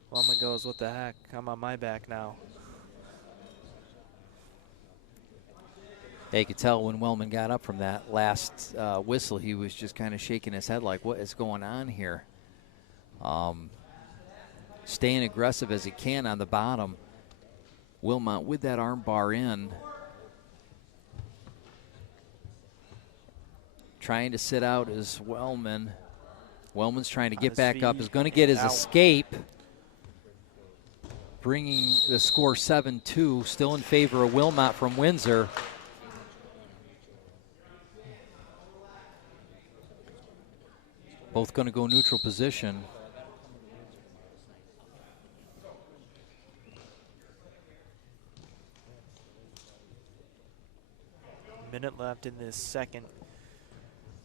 Wellman goes, what the heck, I'm on my back now. Yeah, you could tell when Wellman got up from that last whistle, he was just kind of shaking his head like, what is going on here? Staying aggressive as he can on the bottom. Wilmot with that arm bar in. Trying to sit out is Wellman. Wellman's trying to get back up. Is going to get his escape. Bringing the score 7-2. Still in favor of Wilmot from Windsor. Both going to go neutral position. minute left in this second.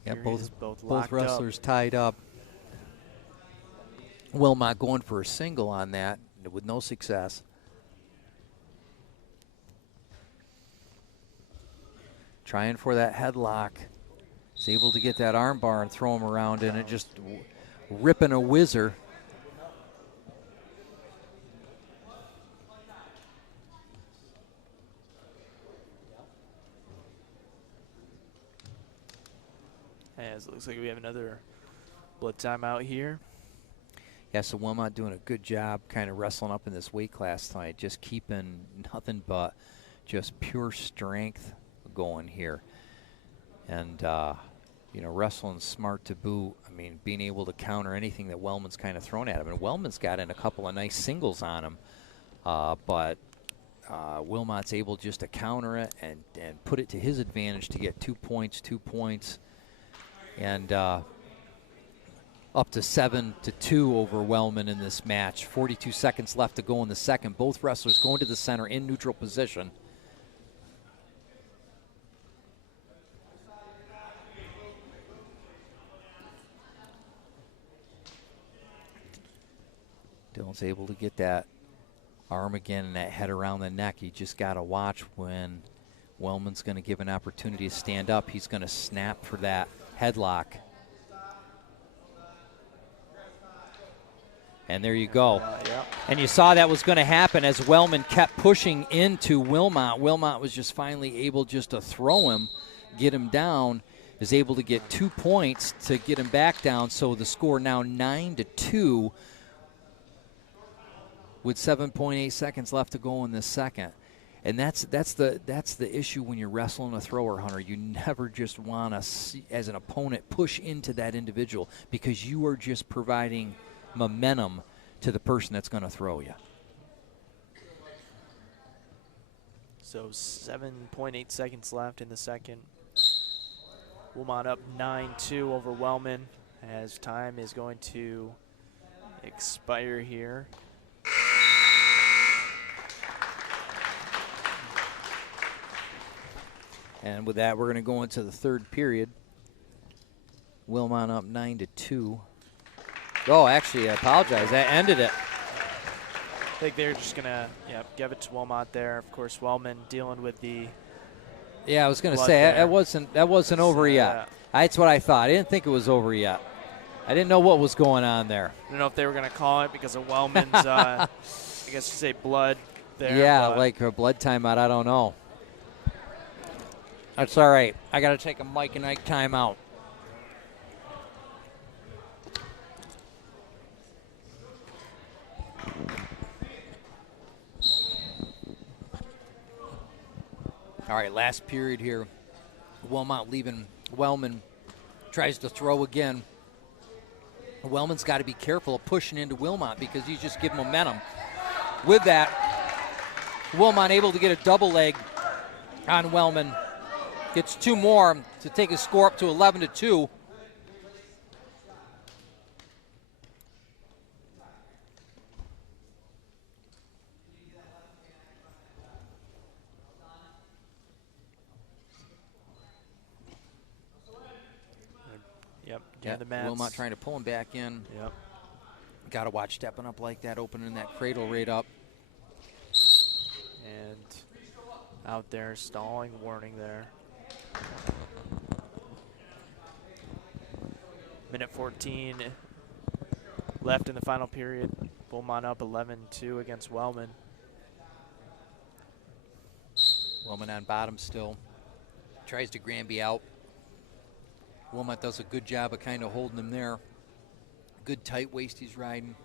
Yeah, Period is both locked wrestlers tied up. Wilmot going for a single on that with no success. Trying for that headlock. He's able to get that arm bar and throw him around, and it just ripping a whizzer. As it looks like we have another blood timeout here. Yeah, so Wilmot doing a good job kind of wrestling up in this weight class tonight, just keeping nothing but just pure strength going here. And, you know, wrestling smart to boot. I mean, being able to counter anything that Wellman's kind of thrown at him. And Wellman's got in a couple of nice singles on him, but Wilmot's able just to counter it and put it to his advantage to get 2 points, and up to 7-2 over Wellman in this match. 42 seconds left to go in the second. Both wrestlers going to the center in neutral position. Dylan's able to get that arm again and that head around the neck. You just got to watch when Wellman's going to give an opportunity to stand up. He's going to snap for that headlock. And there you go. Yep. And you saw that was going to happen as Wellman kept pushing into Wilmot. Wilmot was just finally able just to throw him, get him down, is able to get 2 points to get him back down. So the score now 9-2 with 7.8 seconds left to go in this second. And that's the issue when you're wrestling a thrower, Hunter. You never just want to, as an opponent, push into that individual because you are just providing momentum to the person that's going to throw you. So 7.8 seconds left in the second. Wilmot up 9-2 over Wellman as time is going to expire here. And with that, we're going to go into the third period. Wilmot up 9-2. Oh, actually, I apologize. That ended it. I think they're just going to give it to Wilmot there. Of course, Wellman dealing with the Yeah, I was going to say that wasn't over yet. That's what I thought. I didn't think it was over yet. I didn't know what was going on there. I don't know if they were going to call it because of Wellman's, I guess you say blood there. Yeah, like her blood timeout. I don't know. That's all right. I got to take a Mike and Ike timeout. All right, last period here. Wilmot leaving. Wellman tries to throw again. Wellman's got to be careful of pushing into Wilmot because he's just giving momentum. With that, Wilmot able to get a double leg on Wellman. Gets 2 more to take his score up to 11-2. Yep, the mats. Wilmot trying to pull him back in. Yep. Got to watch stepping up like that, opening that cradle right up. And out there, stalling warning there. Minute 14 left in the final period. Wilmot up 11-2 against Wellman. Wellman on bottom still. Tries to Granby out. Wilmot does a good job of kind of holding him there. Good tight waist he's riding.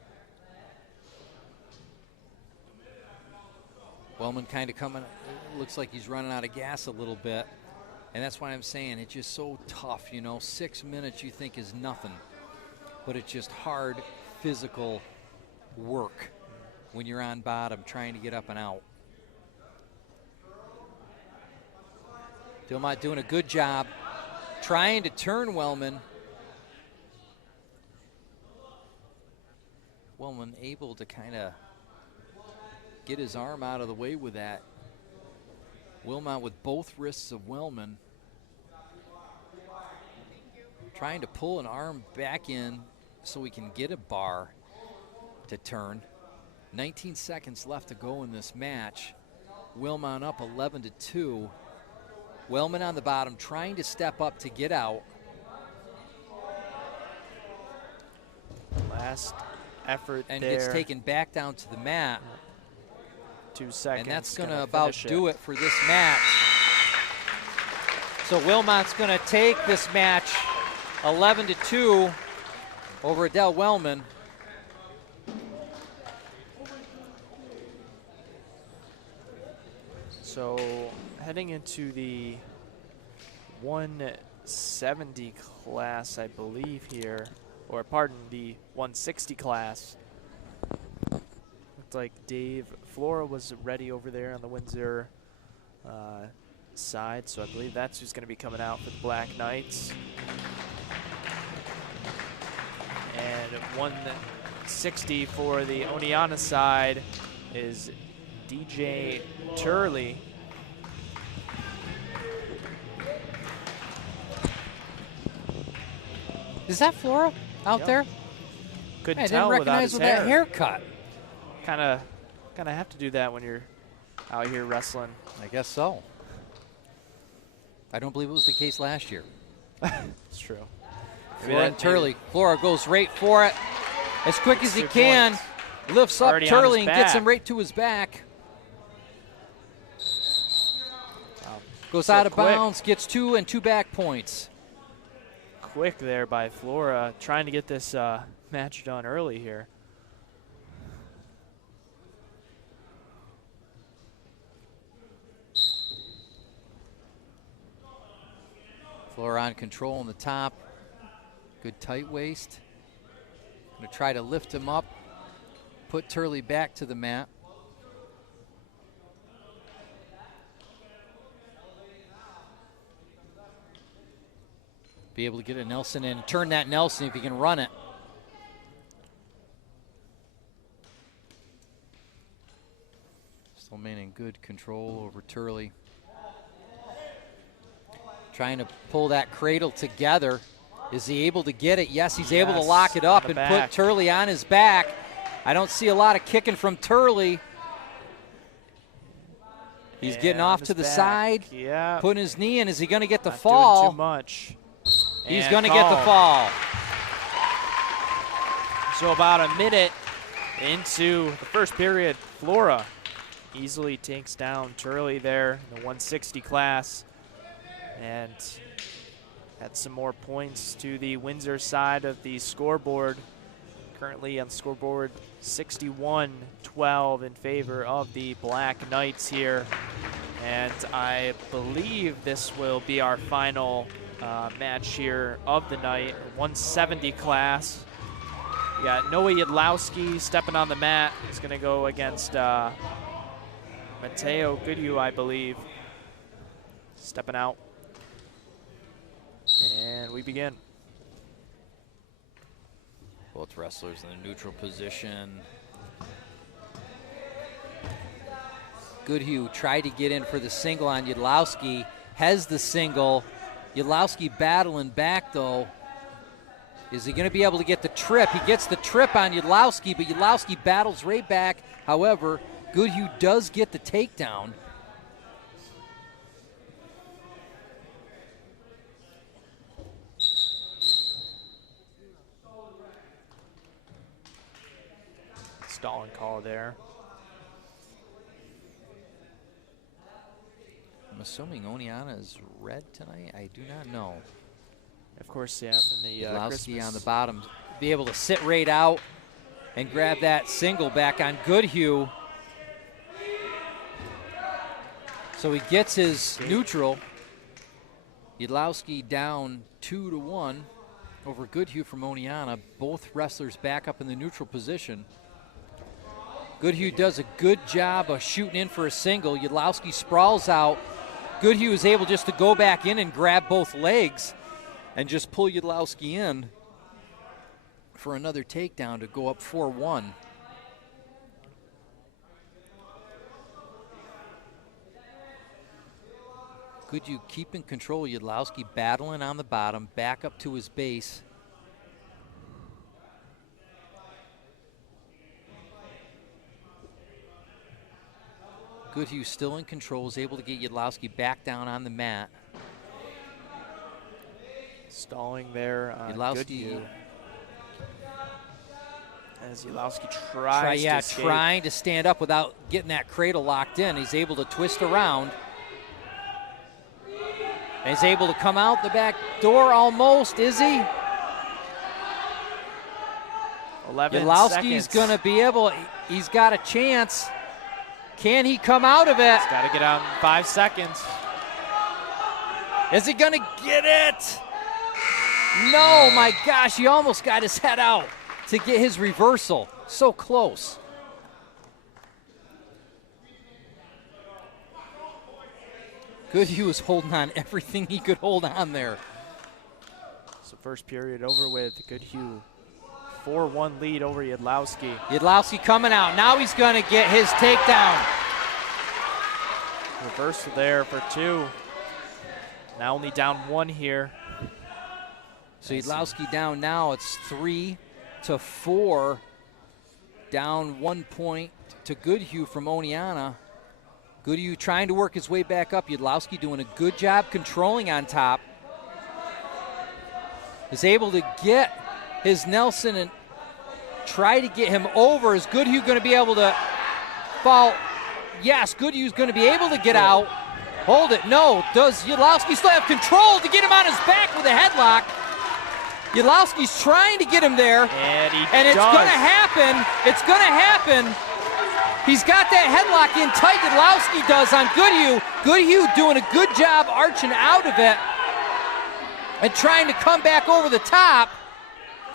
Wellman kind of coming, looks like he's running out of gas a little bit. And that's why I'm saying it's just so tough, you know. 6 minutes you think is nothing. But it's just hard physical work when you're on bottom trying to get up and out. Wilmot doing a good job trying to turn Wellman. Wellman able to kind of get his arm out of the way with that. Wilmot with both wrists of Wellman. trying to pull an arm back in so we can get a bar to turn. 19 seconds left to go in this match. Wilmot up 11-2. Wellman on the bottom trying to step up to get out. Last effort and there. gets taken back down to the mat. 2 seconds. And that's going to about do it for this match. So Wilmot's going to take this match 11-2 over Adele Wellman. So heading into the 170 class, I believe here, or pardon, the 160 class. Looked like Dave Flora was ready over there on the Windsor side, so I believe that's who's going to be coming out for the Black Knights. And 160 for the Oneonta side is DJ Turley. Is that Flora out Yep. there? Couldn't I tell didn't without recognize his with hair. that haircut. Kind of have to do that when you're out here wrestling. I guess so. I don't believe it was the case last year. It's true. Flora and Turley. Flora goes right for it as quick as he 2 can. points. Lifts up Already on Turley his and gets back. him right to his back. Goes So out of quick. bounds, gets 2 and 2 back points. Quick there by Flora, trying to get this match done early here. Flora on control on the top. Good tight waist. Gonna try to lift him up, put Turley back to the mat. Be able to get a Nelson in, turn that Nelson if he can run it. Still maintaining good control over Turley. Trying to pull that cradle together. Is he able to get it? Yes, he's able to lock it up on and the put back. Turley on his back. I don't see a lot of kicking from Turley. He's getting And off his to the back. side, Yeah. putting his knee in. Is he going to get the Not fall? doing too much. He's And going to get the called. fall. So about a minute into the first period, Flora easily takes down Turley there in the 160 class and had some more points to the Windsor side of the scoreboard. Currently on the scoreboard, 61-12 in favor of the Black Knights here. And I believe this will be our final match here of the night, 170 class. We got Noah Yadlowski stepping on the mat. He's going to go against Mateo Goodhue, I believe, stepping out. And we begin. Both wrestlers in the neutral position. Goodhue tried to get in for the single on Yadlowski. Has the single. Yadlowski battling back, though. Is he going to be able to get the trip? He gets the trip on Yadlowski, but Yadlowski battles right back. However, Goodhue does get the takedown. Stalling call there. I'm assuming Oneonta is red tonight. I do not know. Of course, yeah, in the Yadlowski Christmas. on the bottom, be able to sit right out and grab that single back on Goodhue. So he gets his neutral. Yadlowski down 2-1 over Goodhue from Oneonta. Both wrestlers back up in the neutral position. Goodhue does a good job of shooting in for a single. Yadlowski sprawls out. Goodhue is able just to go back in and grab both legs and just pull Yadlowski in for another takedown to go up 4-1. Goodhue keeping control. Yudlowski battling on the bottom, back up to his base. Goodhue still in control, is able to get Yudlowski back down on the mat. Stalling there on Yudlowski Goodhue. As Yudlowski tries to escape. Trying to stand up without getting that cradle locked in. He's able to twist around. And he's able to come out the back door almost, is he? 11 Yudlowski's seconds. going to be able, he's got a chance. Can he come out of it? He's got to get out in 5 seconds. Is he going to get it? No, my gosh, he almost got his head out to get his reversal. So close. Goodhue was holding on everything he could hold on there. So first period over with. Goodhue 4-1 lead over Yudlowski. Yudlowski coming out. Now he's going to get his takedown. Reversal there for 2. Now only down 1 here. So Yudlowski down now. It's 3-4. Down 1 point to Goodhue from Oneonta. Goodhue trying to work his way back up. Yudlowski doing a good job controlling on top. Is able to get his Nelson and try to get him over. Is Goodhue going to be able to fall? Yes, Goodhue's going to be able to get out. Hold it. No. Does Yudlowski still have control to get him on his back with a headlock? Yudlowski's trying to get him there. And it's going to happen. It's going to happen. He's got that headlock in tight. Yudlowski does on Goodhue. Goodhue doing a good job arching out of it and trying to come back over the top.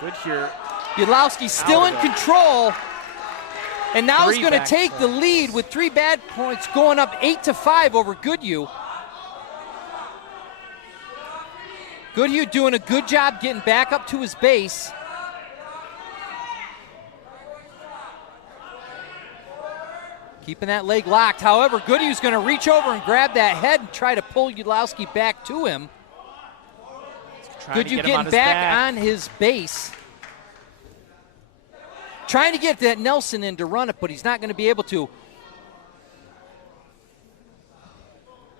Goodhue. Yudlowski still in control. And now he's going to take the lead with 3 bad points, going up 8-5 over Goodhue. Goodhue doing a good job getting back up to his base. Keeping that leg locked. However, Goodhue's going to reach over and grab that head and try to pull Yudlowski back to him. Goodhue getting back on his base. Trying to get that Nelson in to run it, but he's not going to be able to.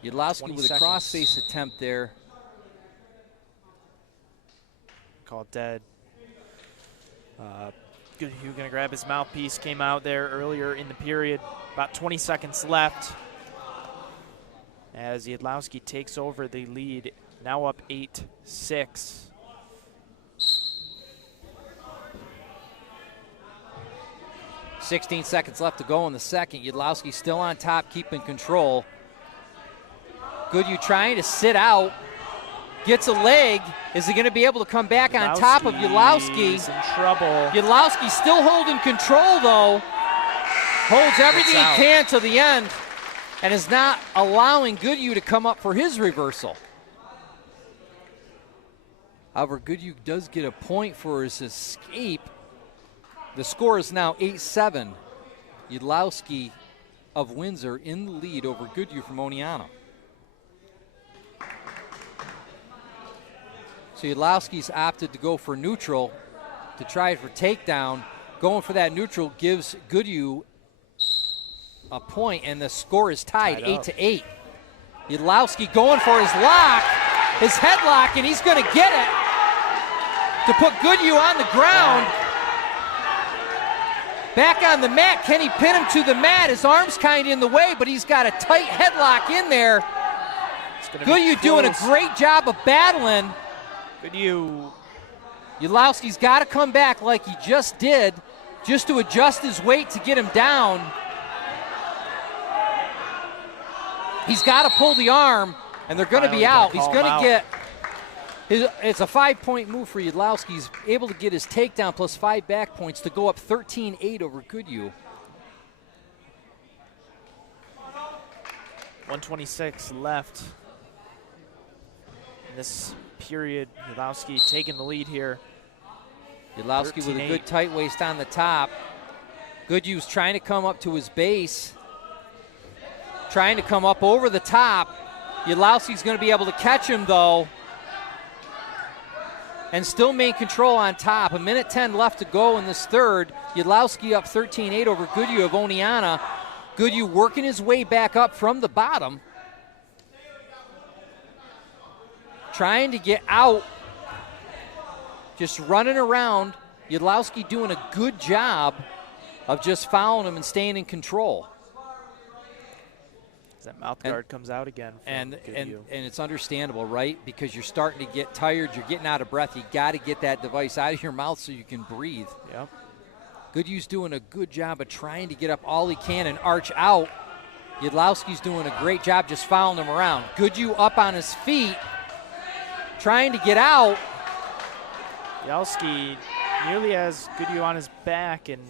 Yudlowski with a cross-face attempt there. Called dead. Goodhue going to grab his mouthpiece. Came out there earlier in the period. About 20 seconds left as Yudlowski takes over the lead. Now up 8-6. .16 seconds left to go in the second. Yudlowski still on top, keeping control. Goodhue trying to sit out. Gets a leg. Is he going to be able to come back on top of Yudlowski? He's in trouble. Yudlowski still holding control, though. Holds everything he can to the end and is not allowing Goodhue to come up for his reversal. However, Goodhue does get a point for his escape. The score is now 8-7. Yudlowski of Windsor in the lead over Goodhue from Oneonta. So Yudlowski's opted to go for neutral to try for takedown. Going for that neutral gives Goodhue a point, and the score is tied 8-8. Yudlowski going for his lock, his headlock, and he's going to get it to put Goodhue on the ground. Back on the mat. Can he pin him to the mat? His arm's kind of in the way, but he's got a tight headlock in there. Goodhue doing a great job of battling. Goodhue. Yudlowski's got to come back like he just did, just to adjust his weight to get him down. He's got to pull the arm, and they're going to be out. He's going to get it's a 5-point move for Yudlowski. He's able to get his takedown plus 5 back points to go up 13-8 over Goodhue. 1:26 left in this period. Yudlowski taking the lead here. Yudlowski with a good tight waist on the top. Goodhue's trying to come up to his base. Trying to come up over the top. Yudlowski's going to be able to catch him, though, and still maintain control on top. 1:10 left to go in this third. Yudlowski up 13-8 over Goodyear of Oneonta. Goodyear working his way back up from the bottom, trying to get out, just running around. Yudlowski doing a good job of just fouling him and staying in control. That mouth guard comes out again. And it's understandable, right? Because you're starting to get tired, you're getting out of breath. You got to get that device out of your mouth so you can breathe. Yep. Goodhue's doing a good job of trying to get up all he can and arch out. Yudlowski's doing a great job just fouling him around. Goodhue up on his feet, trying to get out. Yudlowski nearly has Goodhue on his back, and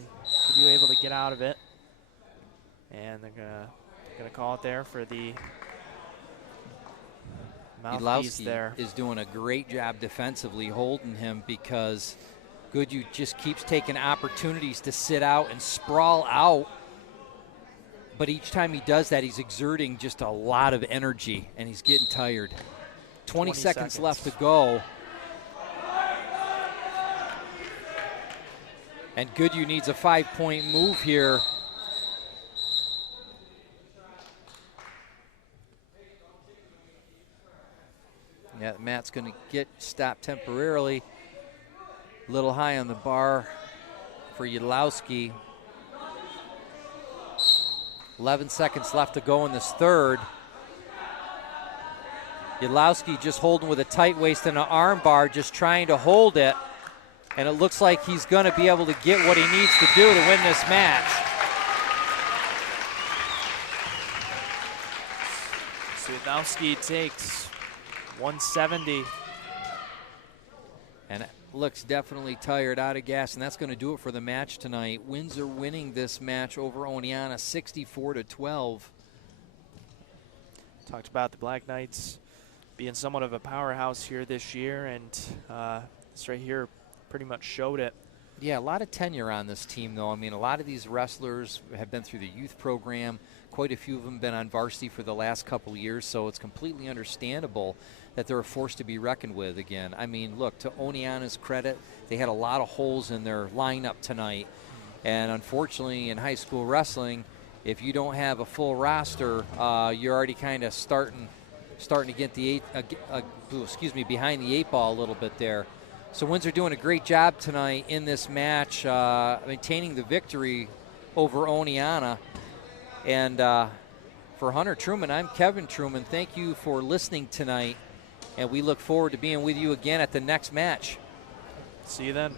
Goodhue able to get out of it. And they're gonna call it there for the mouthpiece there. Is doing a great job defensively holding him, because Goodhue just keeps taking opportunities to sit out and sprawl out. But each time he does that, he's exerting just a lot of energy, and he's getting tired. 20 seconds left to go. And Goodhue needs a 5-point move here. Yeah, Matt's going to get stopped temporarily. A little high on the bar for Yudlowski. 11 seconds left to go in this third. Yudlowski just holding with a tight waist and an arm bar, just trying to hold it. And it looks like he's going to be able to get what he needs to do to win this match. So Yudlowski takes 170. And it looks definitely tired, out of gas, and that's going to do it for the match tonight. Windsor winning this match over Oneonta 64-12. Talked about the Black Knights being somewhat of a powerhouse here this year, and this right here pretty much showed it. Yeah, a lot of tenure on this team, though. I mean, a lot of these wrestlers have been through the youth program. Quite a few of them been on varsity for the last couple of years, so it's completely understandable that they're a force to be reckoned with again. I mean, look, to Oneonta's credit, they had a lot of holes in their lineup tonight. And unfortunately, in high school wrestling, if you don't have a full roster, you're already kind of starting to get behind the 8 ball a little bit there. So Windsor doing a great job tonight in this match, maintaining the victory over Oneonta. And for Hunter Truman, I'm Kevin Truman. Thank you for listening tonight, and we look forward to being with you again at the next match. See you then.